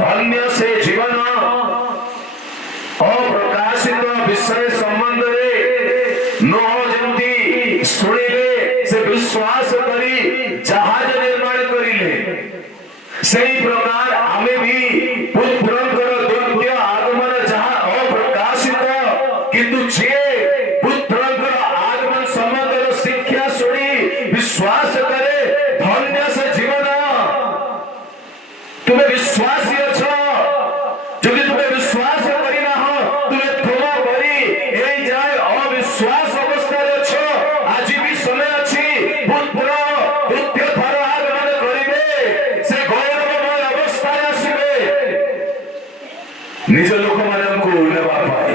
धन्य से जीवन अप्रकाशित विषय संबंध नोह जमती शुणिले से विश्वास करी जहाज निर्माण करिले सही प्रकार आमे भी पुत्रंकर द्वितीय आगमन जहाँ अप्रकाशित किंतु जे पुत्रंकर आगमन संबंध शिक्षा शुणी विश्वास करे धन्य से जीवन तुम्हें विश्वासी अच्छो যদি তুমি বিশ্বাস করি না হও তুমি ধোয়া করি এই যায় অবিশ্বাস অবস্থায় আছো আজি भी समय ଅଛି পুত্র দ্বিতীয় থর আগমন করিবে সে গৌরবময় অবস্থায় আসিবে নিজ লোকମାନଙ୍କୁ ନେବା ପାଇଁ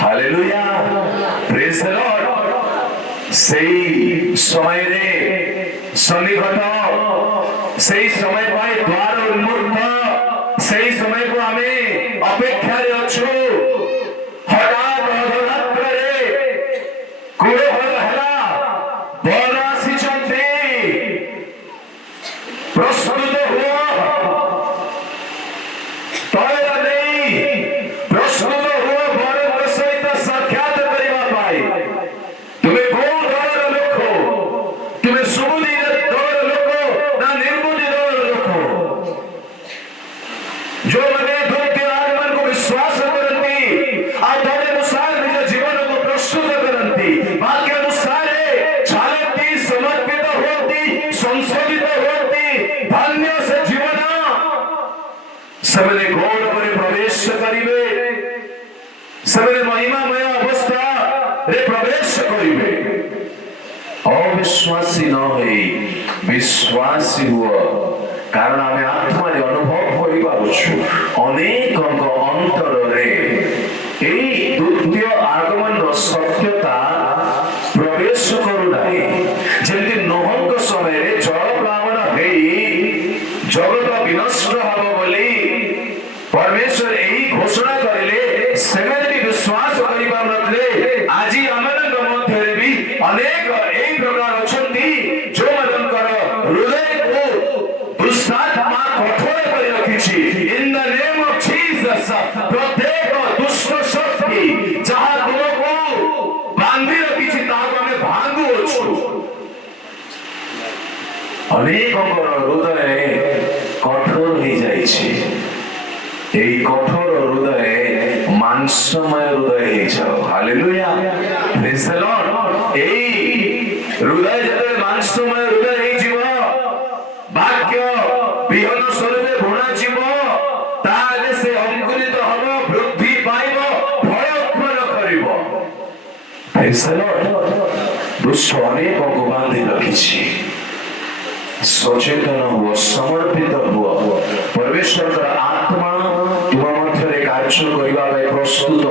ହାଲେଲୁୟା ପ୍ରେଜ୍ ଦ ଲର୍ଡ ସେଇ ସମୟରେ ସନ୍ନିକଟ ସେଇ ସମୟ ପାଇଁ ଦ୍ୱାର ଉନ୍ମୁକ୍ତ सही समय को हमें अपेक्षा अच्छु हठात अधरात्र कोड़े हला बर आसी प्रस्तुत हुआ तैयार नहीं प्रस्तुत हुआ बर सहित साक्षात करने पाई तुम्हें कौन दलर लोक तुम्हें सुबुद्धि दलर लोक ना निर्बुद्धि दलर लोक जो मैंने द्वितीय आगमन को विश्वास करती और अनुसार निज जीवन को प्रस्तुत करती वाक्य अनुसार चालती समर्पित होती संशोधित होती धन्य से जीवन सबने गौरव में प्रवेश करिवे सबने महिमामय अवस्था रे प्रवेश करिवे अविश्वासी न होई विश्वासी हुआ कारण आमे आत्मा रे अनुभव करि पारुछु अनेक अंतर रे एई द्वितीय आगमन रो सत्यता प्रवेश करू नाही जेंति नोहक समय रे जल प्लावण हेई जगत विनष्ट हबो बोली परमेश्वर एई घोषणा करिले सेमे भी विश्वास करि पारनथले आजि अमनक मध्य रे भी अनेक एई प्रकार अछंती जो मनकर हृदय को दुष्टात्मा कठोर करि रखिछि in the name of Jesus प्रत्येक दुष्ट शक्ति जहां तुमको बांधी रखिछि ताको हमें भांगु अछि अनेकଙ୍କର हृदय कठोर हो जाइछि एई कठोर हृदय मांसमय हृदय हे जाओ हालेलुया प्रेज द लॉर्ड एई हृदय जते मांसमय हृदय हे जीव वाक्य बिहन स्वरूपे बुणा जीव ताले से अंकुरित हबो वृद्धि पाइबो फल उत्पन्न करिवो प्रेज द लॉर्ड दुष्ट अनेक को बांधी रखिछि सचेतन हुआ समर्पित हुआ परमेश्वर का आत्मा तुम मध्य कार्य करबा प्रस्तुत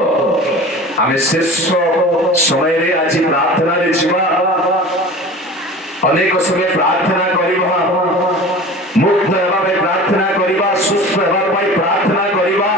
आमे शेष समय रे आज प्रार्थना रे जीवा अनेक समय प्रार्थना करबा मुक्त हेबा पे प्रार्थना करबा सुस्थ हेबा पे प्रार्थना करबा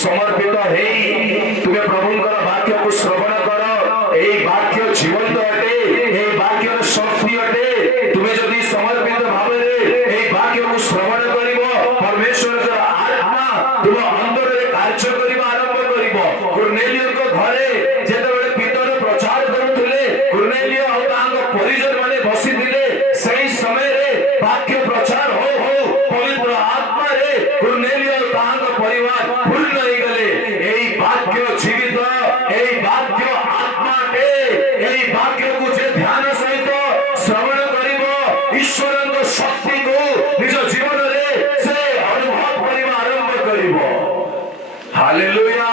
समर्पित हेई तुमे प्रभुंकर वाक्य को श्रवण करो एई वाक्य जीवंत अटे एई वाक्य शक्ति अटे तुमे जदी समर्पित भाव रे एई वाक्य को श्रवण करिवो परमेश्वर का आत्मा तुम अंदर रे कार्य करबा आरंभ करिवो कुर्नेलियो को घरे जेते बेले पीतर प्रचार करूथिले कुर्नेलियो और तांग परिजन माने बसिथिले सही समय रे वाक्य प्रचार हो पवित्र आत्मा रे कुर्नेलियो और तांग परिवार पूर्ण हो गले एई वाक्य जीवित एई वाक्य आत्मा के एई वाक्य को जे ध्यान सहित श्रवण करिवो ईश्वर को शक्ति को निज जीवन रे से अनुभव करिवा आरंभ करिवो हालेलुया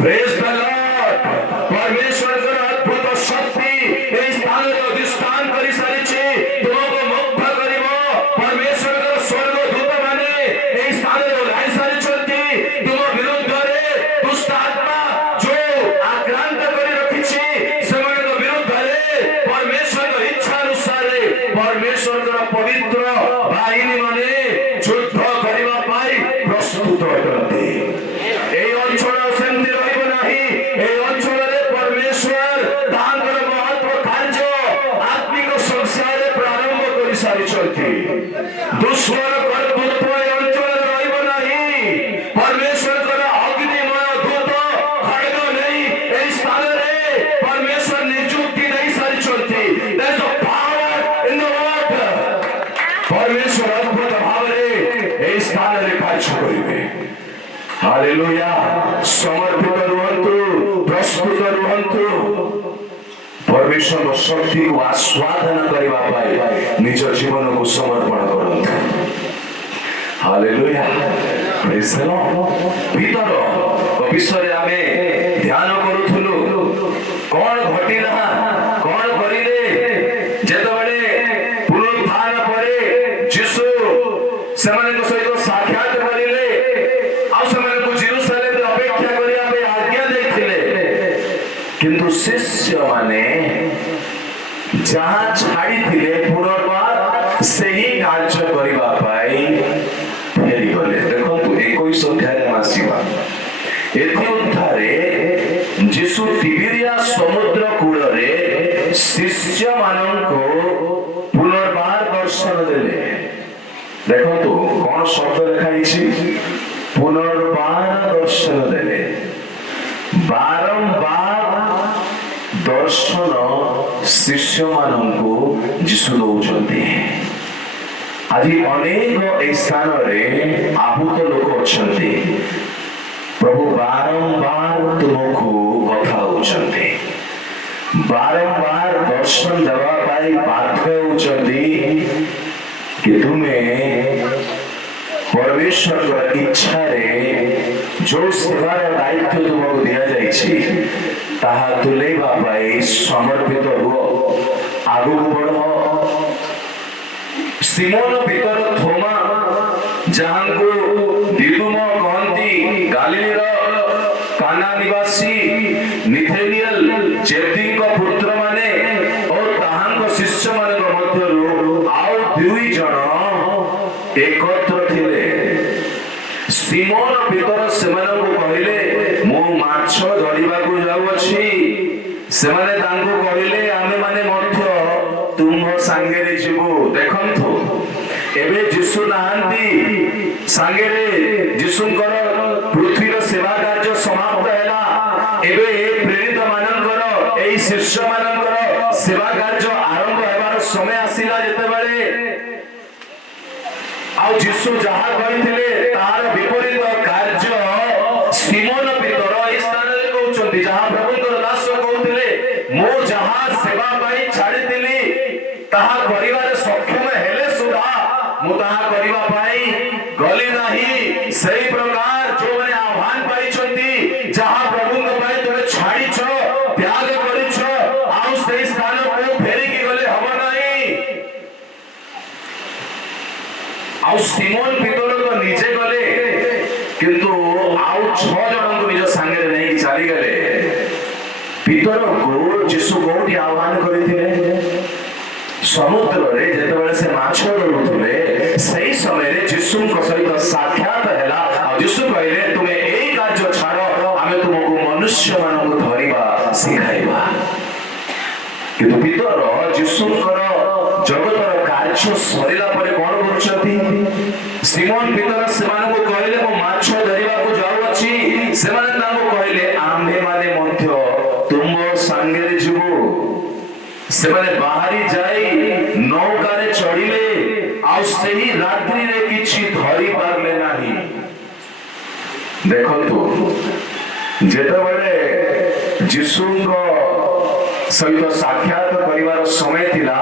प्रेज द लॉर्ड परमेश्वर का अद्भुत शक्ति एई स्थान रे अधिष्ठान करि सारिछि तुमको मुक्त करिवो परमेश्वर का स्वर्ग दूत माने एई स्थान रे ओलाई सारिछंती तुम विरुद्ध रे दुष्ट आत्मा जो आक्रांत करि रखिछि सेମାନଙ୍କ विरुद्ध रे परमेश्वर का इच्छा अनुसार परमेश्वर का पवित्र बाहिनी माने युद्ध करबा पाई प्रस्तुत होतନ୍ତି एई अंचल सेंति रहइबो नाही କାର୍ଯ୍ୟ କରିବେ। ହାଲେଲୁୟା। ସମର୍ପିତ ରୁହନ୍ତୁ, ପ୍ରସ୍ତୁତ ରୁହନ୍ତୁ। ପରମେଶ୍ୱର ଶକ୍ତିକୁ ଆସ୍ୱାଦନ କରିବା ପାଇଁ ନିଜ ଜୀବନକୁ ସମର୍ପଣ କରନ୍ତୁ। ହାଲେଲୁୟା। ପ୍ରେଜ୍ ଦ ଲର୍ଡ। ଭିତର ବିଷୟରେ ଆମେ ଧ୍ୟାନ କରୁଥିଲୁ। କଣ ଘଟିଲା, କଣ କରିଲେ ଯେତେବେଳେ ପୁନରୁତ୍ଥାନ ପରେ ଯୀଶୁ ସେମାନଙ୍କ ସହିତ ସାକ୍ଷାତ କରିଲେ ଆଉ ସେମାନଙ୍କୁ ଜେରୁସାଲେମରେ ଅପେକ୍ଷା କରିବା ପାଇଁ ଆଜ୍ଞା ଦେଇଥିଲେ। କିନ୍ତୁ ଶିଷ୍ୟମାନେ ଯାହା ଛାଡ଼ିଥିଲେ ପୁନର୍ବାର ସେହି କାର୍ଯ୍ୟ କରିବା ପାଇଁ ଫେରିଗଲେ। ଦେଖନ୍ତୁ 21 ଅଧ୍ୟାୟରେ ଆସିବା। ଏଥିରେ ଯୀଶୁ ତିବେରିଆ ସମୁଦ୍ର କୂଳରେ ଶିଷ୍ୟମାନଙ୍କୁ ପୁନର୍ବାର ଦର୍ଶନ ଦେଲେ। ଦେଖନ୍ତୁ କଣ ଶବ୍ଦ ଲେଖା ହେଇଛି, ପୁନର୍ବାର ଦର୍ଶନ ଦେଲେ। ବାରମ୍ବାର ଦର୍ଶନ ଶିଷ୍ୟମାନଙ୍କୁ ଯୀଶୁ ଦଉଛନ୍ତି। ଆଜି ଅନେକ ଏହି ସ୍ଥାନରେ ଆହୁତ ଲୋକ ଅଛନ୍ତି, ପ୍ରଭୁ ବାରମ୍ବାର ତୁମକୁ କଥା ହଉଛନ୍ତି, ବାରମ୍ବାର ଦର୍ଶନ ଦେବା ପାଇଁ ବାଧ୍ୟ ହେଉଛନ୍ତି କି ତୁମେ ପରମେଶ୍ୱରଙ୍କ ଇଚ୍ଛାରେ ଯୋଉ ସେବାର ଦାୟିତ୍ୱ ତୁମକୁ ଦିଆଯାଇଛି ତାହା ତୁଲେଇବା ପାଇଁ ସମର୍ପିତ ହୁଅ, ଆଗକୁ ବଢ। ସିମୋନ ପିତର ଥୋମା, ଯାହାଙ୍କୁ ଦିଦୁମ କହନ୍ତି, ଗାଲିଲର କାନା ନିବାସୀ ନିଥେନିଏଲ, ଜେବ୍ଦୀଙ୍କ ପୁତ୍ରମାନେ ଓ ତାହାଙ୍କ ଶିଷ୍ୟମାନଙ୍କ ମଧ୍ୟରୁ ଆଉ 2 ଜଣ ଏକତ୍ର ଥିଲେ। ସିମୋନ ପିତର ସେମାନଙ୍କୁ କହିଲେ, ମୁଁ ମାଛ ଧରିବାକୁ ଯାଉଅଛି। ସେମାନେ ତାଙ୍କୁ କହିଲେ, ଆମେମାନେ ମଧ୍ୟ ତୁମ ସାଙ୍ଗରେ ଯିବୁ। ଦେଖନ୍ତୁ ଏବେ ଯୀଶୁ ନାହାନ୍ତି ସାଙ୍ଗରେ, ଯୀଶୁଙ୍କର ପୃଥ୍ୱୀର ସେବା କାର୍ଯ୍ୟ ସମାପ୍ତ ହେଲା। ଏବେ ପ୍ରେରିତ ମାନଙ୍କର, ଏହି ଶିଷ୍ୟ ମାନଙ୍କର ସେବା କାର୍ଯ୍ୟ ଆରମ୍ଭ ହେବାର ସମୟ ଆସିଲା। ଯେତେବେଳେ ଆଉ ଯୀଶୁ ଯାହା କହିଥିଲେ ତାହାର ବିପରୀତ କାର୍ଯ୍ୟ ସିମୋନ ପିତର ଏହି ସ୍ଥାନରେ କହୁଛନ୍ତି। ଯାହା ପ୍ରଭୁଙ୍କର ଦାସ କହୁଥିଲେ, ମୁଁ ଯାହା ସେବା ପାଇଁ ଛାଡ଼ିଥିଲି ତାହା କରିବାରେ ସକ୍ଷମ ହେଲେ ସୁଦ୍ଧା ମୁଁ ତାହା କରିବା ପାଇଁ ଗଲି ନାହିଁ। ସେହି ପ୍ରକାର ଯୋଉମାନେ ଆହ୍ୱାନ ପାଇଛନ୍ତି, ଯାହା ପ୍ରଭୁଙ୍କ ପାଇଁ ତୁମେ ଛାଡ଼ିଛ, ତ୍ୟାଗ କରିଛ, ଆଉ ସେହି ସ୍ଥାନକୁ ଫେରିକି ଗଲେ ହବ ନାହିଁ। ଆଉ ସିମୋନ ପିତର ତ ନିଜେ ଗଲେ, କିନ୍ତୁ ଆଉ 6 ଜଣଙ୍କୁ ନିଜ ସାଙ୍ଗରେ ନେଇକି ଚାଲିଗଲେ। ପିତରକୁ ଯୀଶୁ କୋଉଠି ଆହ୍ୱାନ କରିଥିଲେ? ସମୁଦ୍ରରେ ଯେତେବେଳେ ସେ ମାଛ ଧରୁଥିଲେ ସେହି ସମୟରେ ଯୀଶୁଙ୍କ ସହିତ ସାକ୍ଷାତ ହେଲା। ଆଉ ଯୀଶୁ କହିଲେ, ତୁମେ ଏଇ କାର୍ଯ୍ୟ ଛାଡ଼, ଆମେ ତୁମକୁ ମନୁଷ୍ୟମାନଙ୍କୁ ଧରିବା ଶିଖାଇବା। କିନ୍ତୁ ପିତର ଯୀଶୁଙ୍କର ଜଗତର କାର୍ଯ୍ୟ ସରିଲା ପରେ କଣ କରୁଛନ୍ତି? ସିମୋନ ପିତର ସେମାନଙ୍କୁ କହିଲେ, ମୁଁ ମାଛ ଧରିବାକୁ ଯାଉଅଛି। ସେମାନେ ତାଙ୍କୁ କହିଲେ, ଆମ୍ଭେମାନେ ମଧ୍ୟ ତୁମ ସାଙ୍ଗରେ ଯିବୁ। ସେମାନେ ବାହାରି ଯାଇ ନୌକାରେ ଚଢିଲେ, ଆଉ ସେହି ରାତ୍ରିରେ କିଛି ଧରି ପାରିଲେ ନାହିଁ। ଦେଖନ୍ତୁ ଯେତେବେଳେ ଯୀଶୁଙ୍କ ସହିତ ସାକ୍ଷାତ କରିବାର ସମୟ ଥିଲା,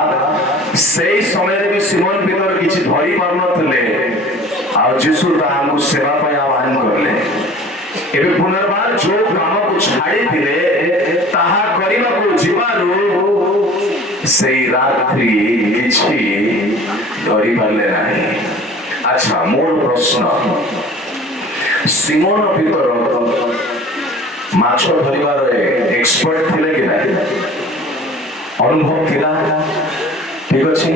ସେହି ସମୟରେ ବି ସିମୋନ ପିତର କିଛି ଧରି ପାରୁନଥିଲେ। ଆଉ ଯୀଶୁ ତାହାଙ୍କୁ ସେବା ପାଇଁ ଆହ୍ୱାନ କଲେ। ଏବେ ପୁନର୍ବାର ଯୋଉ କାମକୁ ଛାଡ଼ିଥିଲେ ତାହା କରିବାକୁ ଯିବାରୁ ସେଇ ରାତ୍ରି କିଛି ଧରି ପାରିଲେ ନାହିଁ। ଆଚ୍ଛା, ମୋର ପ୍ରଶ୍ନ, ସିମୋନ ପିତର ମାଛ ଧରିବାର ଏକ୍ସପର୍ଟ ଥିଲେ କି ନାହିଁ? ଅନୁଭବ ଥିଲା, ଠିକ ଅଛି,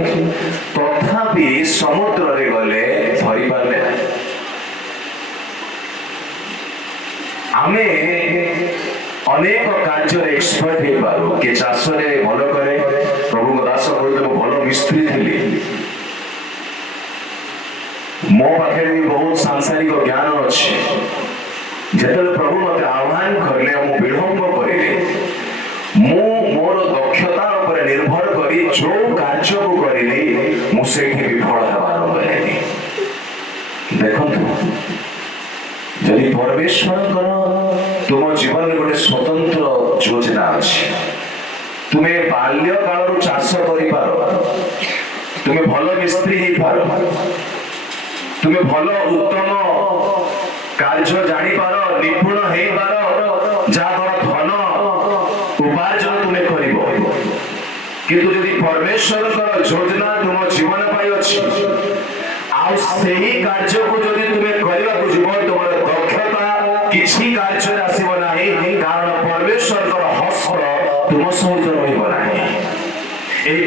ତଥାପି ସମୁଦ୍ରରେ ଗଲେ ଧରି ପାରିଲେ ନାହିଁ। ଆମେ ଅନେକ କାର୍ଯ୍ୟରେ ଏକ୍ସପର୍ଟ ହେଇପାରୁ। କିଏ ଚାଷରେ ଭଲ କରେ, ପ୍ରଭୁଙ୍କ ଦାସ କହିଲେ ମୁଁ ଭଲ ମିସ୍ତ୍ରୀ ଥିଲି। ମୋ ପାଖରେ ବି ବହୁତ ସାଂସାରିକ ଜ୍ଞାନ ଅଛି। ଯେତେବେଳେ ପ୍ରଭୁ ମୋତେ ଆହ୍ୱାନ କରିଲେ, ମୁଁ ବିଳମ୍ବ କରିଲି। ମୁଁ ମୋର ଦକ୍ଷତା ଉପରେ ନିର୍ଭର କରି ଯୋଉ କାର୍ଯ୍ୟକୁ କରିଲି, ମୁଁ ସେଇଠି ବିଫଳ ହେବାର ହେଲି। ଦେଖନ୍ତୁ परमेश्वर तुम जीवन में गोटे स्वतंत्र योजना अच्छी। तुम्हें बाल्य काल चाष कर तुम्हें भल मिस्त्री हो पार, तुम्हें भल उत्तम कार्य जापर निपुण हो पार जहाद्वारा धन उपार्जन तुम्हें कर। किंतु यदि परमेश्वर योजना तुम जीवन पाई अच्छी कार्य को जदि तुम्हें करने को जीव तुम दक्षता किसी कार्य आसब ना, कारण परमेश्वर हस्त तुम सहित रहा।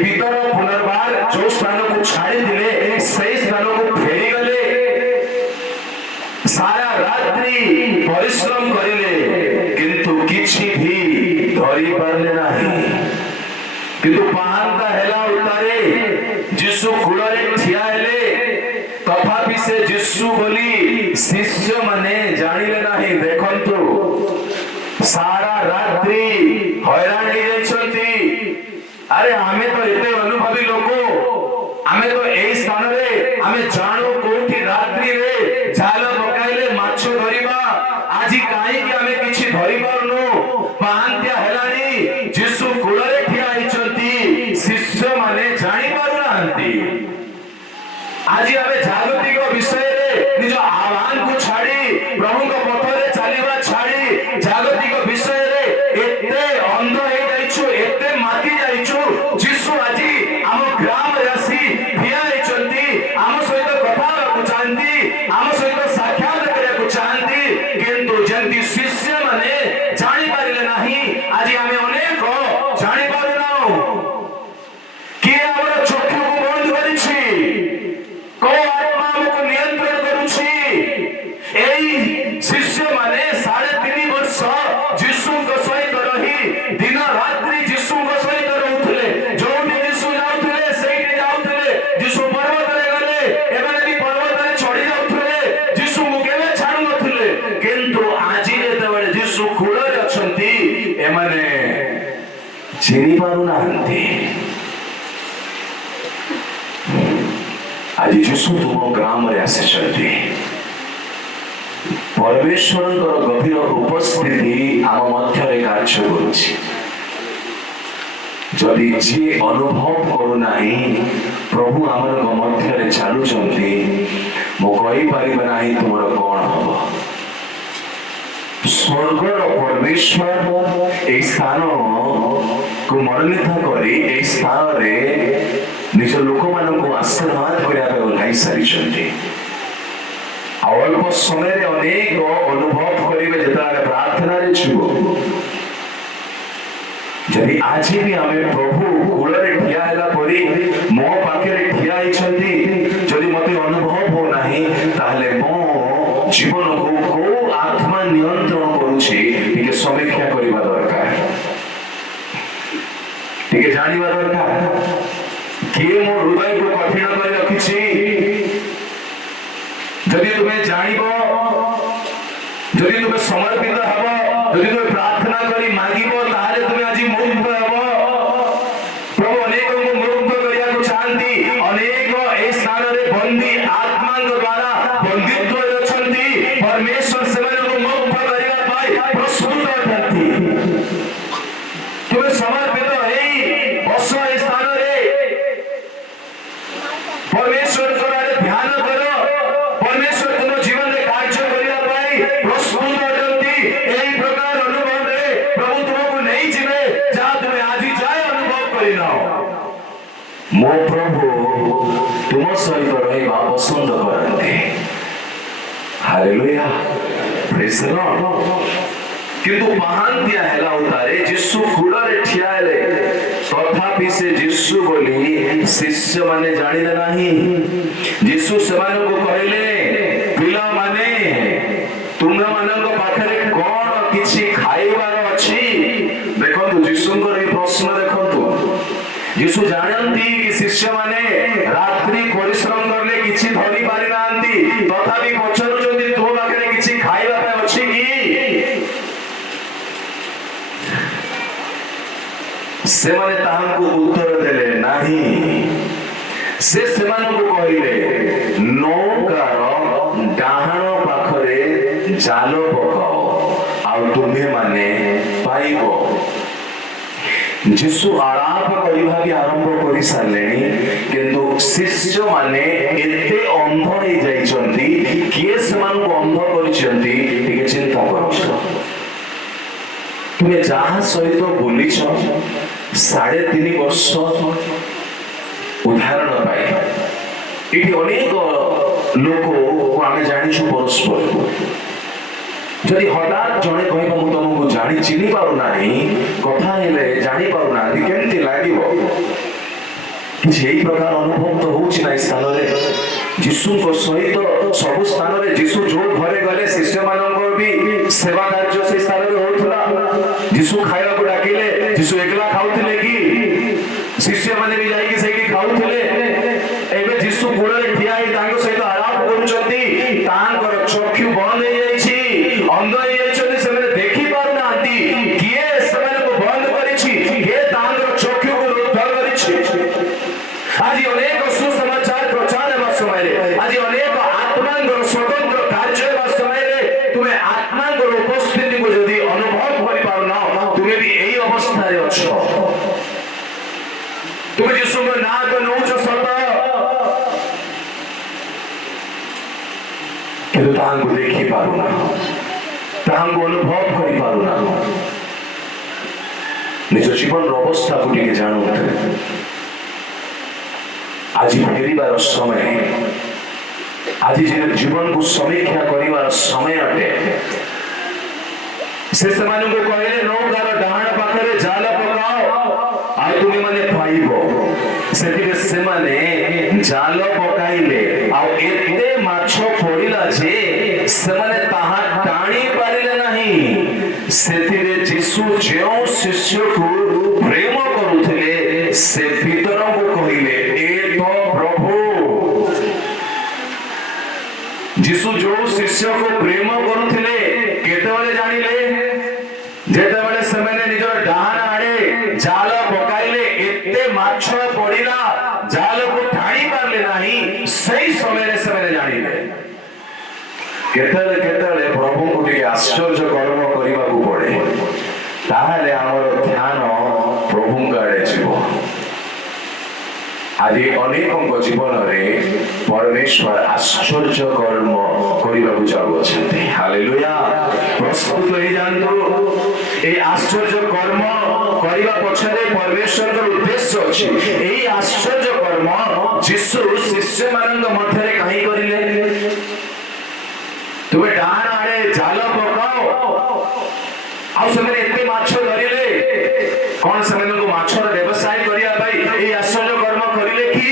भीतर पुनर्बार जो स्थान को छाड़ी दिले से स्थान को फेरी गले, सारा रात्रि परिश्रम करिले किंतु किछि भी धरी पारले नाही। किंतु पाहांता हेला उतारे जीशु कूଳରେ ठिया हेले, तथापि से जीशु बोली शिष्य माने जानिले नाही। देखंतु सारा रात्रि हैरान हो जाइछंती। अरे आमे तो एते अनुभवी लोक, आमे तो एई स्थान रे आमे जानो कोठी रात्रि रे जाल पकाइले माछ धरिबा, आजि काई कि आमे किछि धरि पारनु। पाहांत्या हेलानी जीशु कूଳରେ ठिया होइछंती, शिष्य माने जानि पारु नांती। आजि आमे जागतिक विषय रे निज आह्वान को छाड़ी प्रभु को पथरे चलीबा छाड़ी जागतिक विषय रे एते अंध हो जाइछु, एते माति जाइछु। जीशु आजि आम ग्राम राशि ठिया होइछंती, आम सहित कथा को चाहंती, आम सहित साक्षात करिया को चाहंती, किंतु जंती शिष्य माने जानि पारिले नाही। आजि आमे अनेक जानि पारु नाउ कि हमर चक्षु को बंद करिछि, को आत्मा हमको नियंत्रण करुछि। एई शिष्य माने 3.5 वर्ष जीशु को सहित रही दिन रात्रि जीशु को सहित रहउथले। जोठी जीशु जाउथले सेठी जाउथले, जीशु पर्वत रे गले एबे भी पर्वत रे चढ़ी जाउथले, जीशु को केबे छाडु नथले। किंतु आजि जेतेबेले जीशु कूଳରେ अछंती एमाने चिनी पारु नाहंती। आज जीशु तुम ग्राम रे आसिछंती। परमेश्वर गभीर उपस्थिति आम मध्य कार्य करुछि। जदि जी अनुभव करूना प्रभु आम मध्य चलुचंती, मु कहि परिबे नाही तुमर कौन हम। स्वर्गर परमेश्वर ए स्थान को मनोनीत करी ए स्थान रे निज लोक मान आशीर्वाद करने ओह्लाई सारी। अल्प समय अनेक अनुभव करेंगे जिते प्रार्थना जदि आज भी आम प्रभु कूଳରେ ठिया ହେଲା ପରି ମୋ ପାଖରେ ଠିଆ ହେଇଛନ୍ତି, ଯଦି ମତେ ଅନୁଭବ हो ନାହିଁ ତାହେଲେ ମୋ ଜୀବନକୁ କୋଉ ଆତ୍ମା ନିୟନ୍ତ୍ରଣ କରୁଛି ଟିକେ ସମୀକ୍ଷା କରିବା ଦରକାର, ଟିକେ ଜାଣିବା ଦରକାର। କିଏ ମୋ ହୃଦୟକୁ କଠିନ କରି ରଖିଛି? ଯଦି ତୁମେ ଜାଣିବ, ଯଦି ତୁମେ ସମର୍ପିତ ହେବ, ଯଦି ତୁମେ ପ୍ରାର୍ଥନା କରି ମାଗିବ, ତାହେଲେ ତୁମେ ଆଜି ମୁକ୍ତ ହେବ। ପ୍ରଭୁ ଅନେକଙ୍କୁ ମୁକ୍ତ କରିବାକୁ ଚାହାନ୍ତି। ଅନେକ ଏହି ସ୍ଥାନରେ ବନ୍ଦୀ ଆତ୍ମାଙ୍କ ଦ୍ୱାରା ବନ୍ଦିତ୍ୱରେ ଅଛନ୍ତି। ପରମେଶ୍ୱର ସେମାନଙ୍କୁ ମୁକ୍ତ କରିବା ପାଇଁ ପ୍ରସ୍ତୁତ ଅଛନ୍ତି। ତୁମେ ସମର୍ପିତ ହେଇ ବସ ଏହି ସ୍ଥାନରେ, परमेश्वर ध्यान कर। परमेश्वर तुम जीवन में कार्य करने प्रस्तुत अटंती। यही प्रकार अनुभव प्रभु तुमको नहीं जीवे जहाँ तुम्हें आज जाए अनुभव करना। मो प्रभु तुम सहित रहा पसंद करते। Hallelujah, praise the Lord. किंतु महांतिया हेला उतारे जीशु कूଳରେ ठिया हेले, तथापि से जीशु बोली शिष्य माने जानिले नाही। जीशु सेमानकु कहिले, पिला माने तुम मानक पाखरे कोन किछि खाइबार अछि? देखंतु जीशुंकर ए प्रश्न देखंतु। जीशु जानंती कि शिष्य माने रात्रि परिश्रम करले किछि धरि पारि नांती, तथापि पछरुचंती तो पाखरे किछि खाइबा पे अछि कि? सेमाने ताहांकु उत्तर देले नाही। से सेमानकु कहिले, नौकार डाहाण पाखरे ଜାଲ ପକାଅ ଆଉ ତୁମେ ମାନେ ପାଇବ। ଯୀଶୁ ଆଳାପ କରିବା ବି ଆରମ୍ଭ କରି ସାରିଲେଣି, କିନ୍ତୁ ଶିଷ୍ୟ ମାନେ ଏତେ ଅନ୍ଧ ହେଇଯାଇଛନ୍ତି। କିଏ ସେମାନଙ୍କୁ ଅନ୍ଧ କରିଛନ୍ତି ଟିକେ ଚିନ୍ତା କରୁଛ। ତୁମେ ଯାହା ସହିତ ବୁଲିଛ 3.5 ବର୍ଷ, ଉଦାହରଣ ପାଇଁ ଏଠି ଅନେକ ଲୋକକୁ ଆମେ ଜାଣିଛୁ ପରସ୍ପରକୁ। ଯଦି ହଠାତ୍ ଜଣେ କହିବ ମୁଁ ତମକୁ ଚିହ୍ନି ପାରୁନାହିଁ, କଥା ହେଲେ ଜାଣିପାରୁନାହାନ୍ତି, କେମିତି ଲାଗିବ? କିଛି ଏଇ ପ୍ରକାର ଅନୁଭବ ତ ହଉଛି ନା ଏ ସ୍ଥାନରେ। ଯୀଶୁଙ୍କ ସହିତ ସବୁ ସ୍ଥାନରେ ଯୀଶୁ ଯୋଉ ଘରେ ଗଲେ ଶିଷ୍ୟମାନଙ୍କର ବି ସେବା କାର୍ଯ୍ୟ ସେଇ ସ୍ଥାନରେ ହଉଥିଲା। ଯୀଶୁ ଖାଇବାକୁ ଡାକିଲେ, ଯୀଶୁ ଏକଲା ଖାଉଥିଲେ କି? ଶିଷ୍ୟମାନେ ବି ଯାଇକି ସେଇଠି ଖାଉଥିଲେ। ଏବେ ଯୀଶୁ କୂଳରେ ଠିଆ ହେଇ ତାଙ୍କ ସହିତ ଆଳାପ କରୁଛନ୍ତି। ତାଙ୍କର ଚକ୍ଷୁ ବନ୍ଦ ହେଇଯାଇଛି, ଅନ୍ଧ ହେଇଯାଇଛନ୍ତି, ସେମାନେ ଦେଖି ପାରୁନାହାନ୍ତି। କିଏ ସେମାନଙ୍କୁ ବନ୍ଦ କରିଛି? କିଏ ତାଙ୍କର ଚକ୍ଷୁକୁ ରୁଦ୍ଧ କରିଛି? ଆଜି ଅନେକ ସୁସମାଚାର ପ୍ରଚାର ହେବା ସମୟରେ, ଆଜି ଅନେକ ଆତ୍ମାଙ୍କର ସ୍ୱତନ୍ତ୍ର କାର୍ଯ୍ୟ ହେବା ସମୟରେ ତୁମେ ଆତ୍ମାଙ୍କର ଉପସ୍ଥିତିକୁ ଯଦି ଅନୁଭବ କରିପାରୁନ, ତୁମେ ବି ଏଇ ଅବସ୍ଥାରେ ଅଛ। ତୁମେ ଯୀଶୁଙ୍କ ନାଁ ତ ନଉଛ ସତ, କିନ୍ତୁ ତାହାଙ୍କୁ ଦେଖି ପାରୁନା, ତାହାଙ୍କୁ ଅନୁଭବ କରିପାରୁନା। ନିଜ ଜୀବନର ଅବସ୍ଥାକୁ ଟିକେ ଜାଣନ୍ତୁ। ଆଜି ଫେରିବାର ସମୟ, ଆଜି ଜୀବନକୁ ସମୀକ୍ଷା କରିବାର ସମୟ ଅଟେ। ସେ ସେମାନଙ୍କୁ କହିଲେ ନୌକାର ଡାହାଣ ପାଖରେ ଜାଲ ପକାଅ ଆଉ ତୁମେ ମାନେ ପାଇବ। ସେଥିରେ ସେମାନେ ଜାଲ ପକାଇଲେ ଆଉ ଏତେ ମାଛ ପଡ଼ିଲା ଯେ ସେମାନେ ତାହା ଟାଣି ପାରିଲେ ନାହିଁ। ସେଥିରେ ଯୀଶୁ ଯେଉଁ ଶିଷ୍ୟକୁ ପ୍ରେମ କରୁଥିଲେ ସେ ଭିତରକୁ କହିଲେ, ଏ ତ ପ୍ରଭୁ। ଯୀଶୁ ଯୋଉ ଶିଷ୍ୟକୁ ପ୍ରେମ କରୁଥିଲେ କେତେବେଳେ ଜାଣିଲେ? ଯେତେବେଳେ ସେମାନେ ନିଜର ଡାହାଣ ଆଡେ ଜାଲ ପକାଇଲେ, ଏତେ ମାଛ ପଡ଼ିଲା ଜାଲକୁ ଟାଣି ପାରିଲେ ନାହିଁ। ସେଇ ସମୟରେ ସେମାନେ ଜାଣିଲେ। କେତେବେଳେ କେତେବେଳେ ପ୍ରଭୁଙ୍କୁ ଟିକେ ଆଶ୍ଚର୍ଯ୍ୟ କର୍ମ କରିବାକୁ ପଡେ, ତାହେଲେ ଆମର ଧ୍ୟାନ ପ୍ରଭୁଙ୍କ ଆଡେ ଯିବ। ଆଜି ଅନେକଙ୍କ ଜୀବନରେ ପରମେଶ୍ୱର ଆଶ୍ଚର୍ଯ୍ୟ କର୍ମ କରିବାକୁ ଯାଉଅଛନ୍ତି। ହାଲେଲୁୟା। ପ୍ରସ୍ତୁତ ହେଇଯାନ୍ତୁ। এই আশ্চর্য কর্ম করিবা পছরে পরমেশ্বরଙ୍କ উদ্দেশ্য ଅଛି। এই আশ্চর্য কর্ম যিশু শিষ্যମାନଙ୍କ ମଧ୍ୟରେ କାହିଁ କରିଲେ? ତୁମେ ଡାହାଣ ଆଡେ ଜାଲ ପକାଅ ଆଉ ସେମାନେ ଏତେ ମାଛ ଧରିଲେ। କଣ ସେମାନଙ୍କୁ ମାଛର ବ୍ୟବସାୟ କରିବା ପାଇଁ এই ଆଶ୍ଚର୍ଯ୍ୟ କର୍ମ କରିଲେ କି?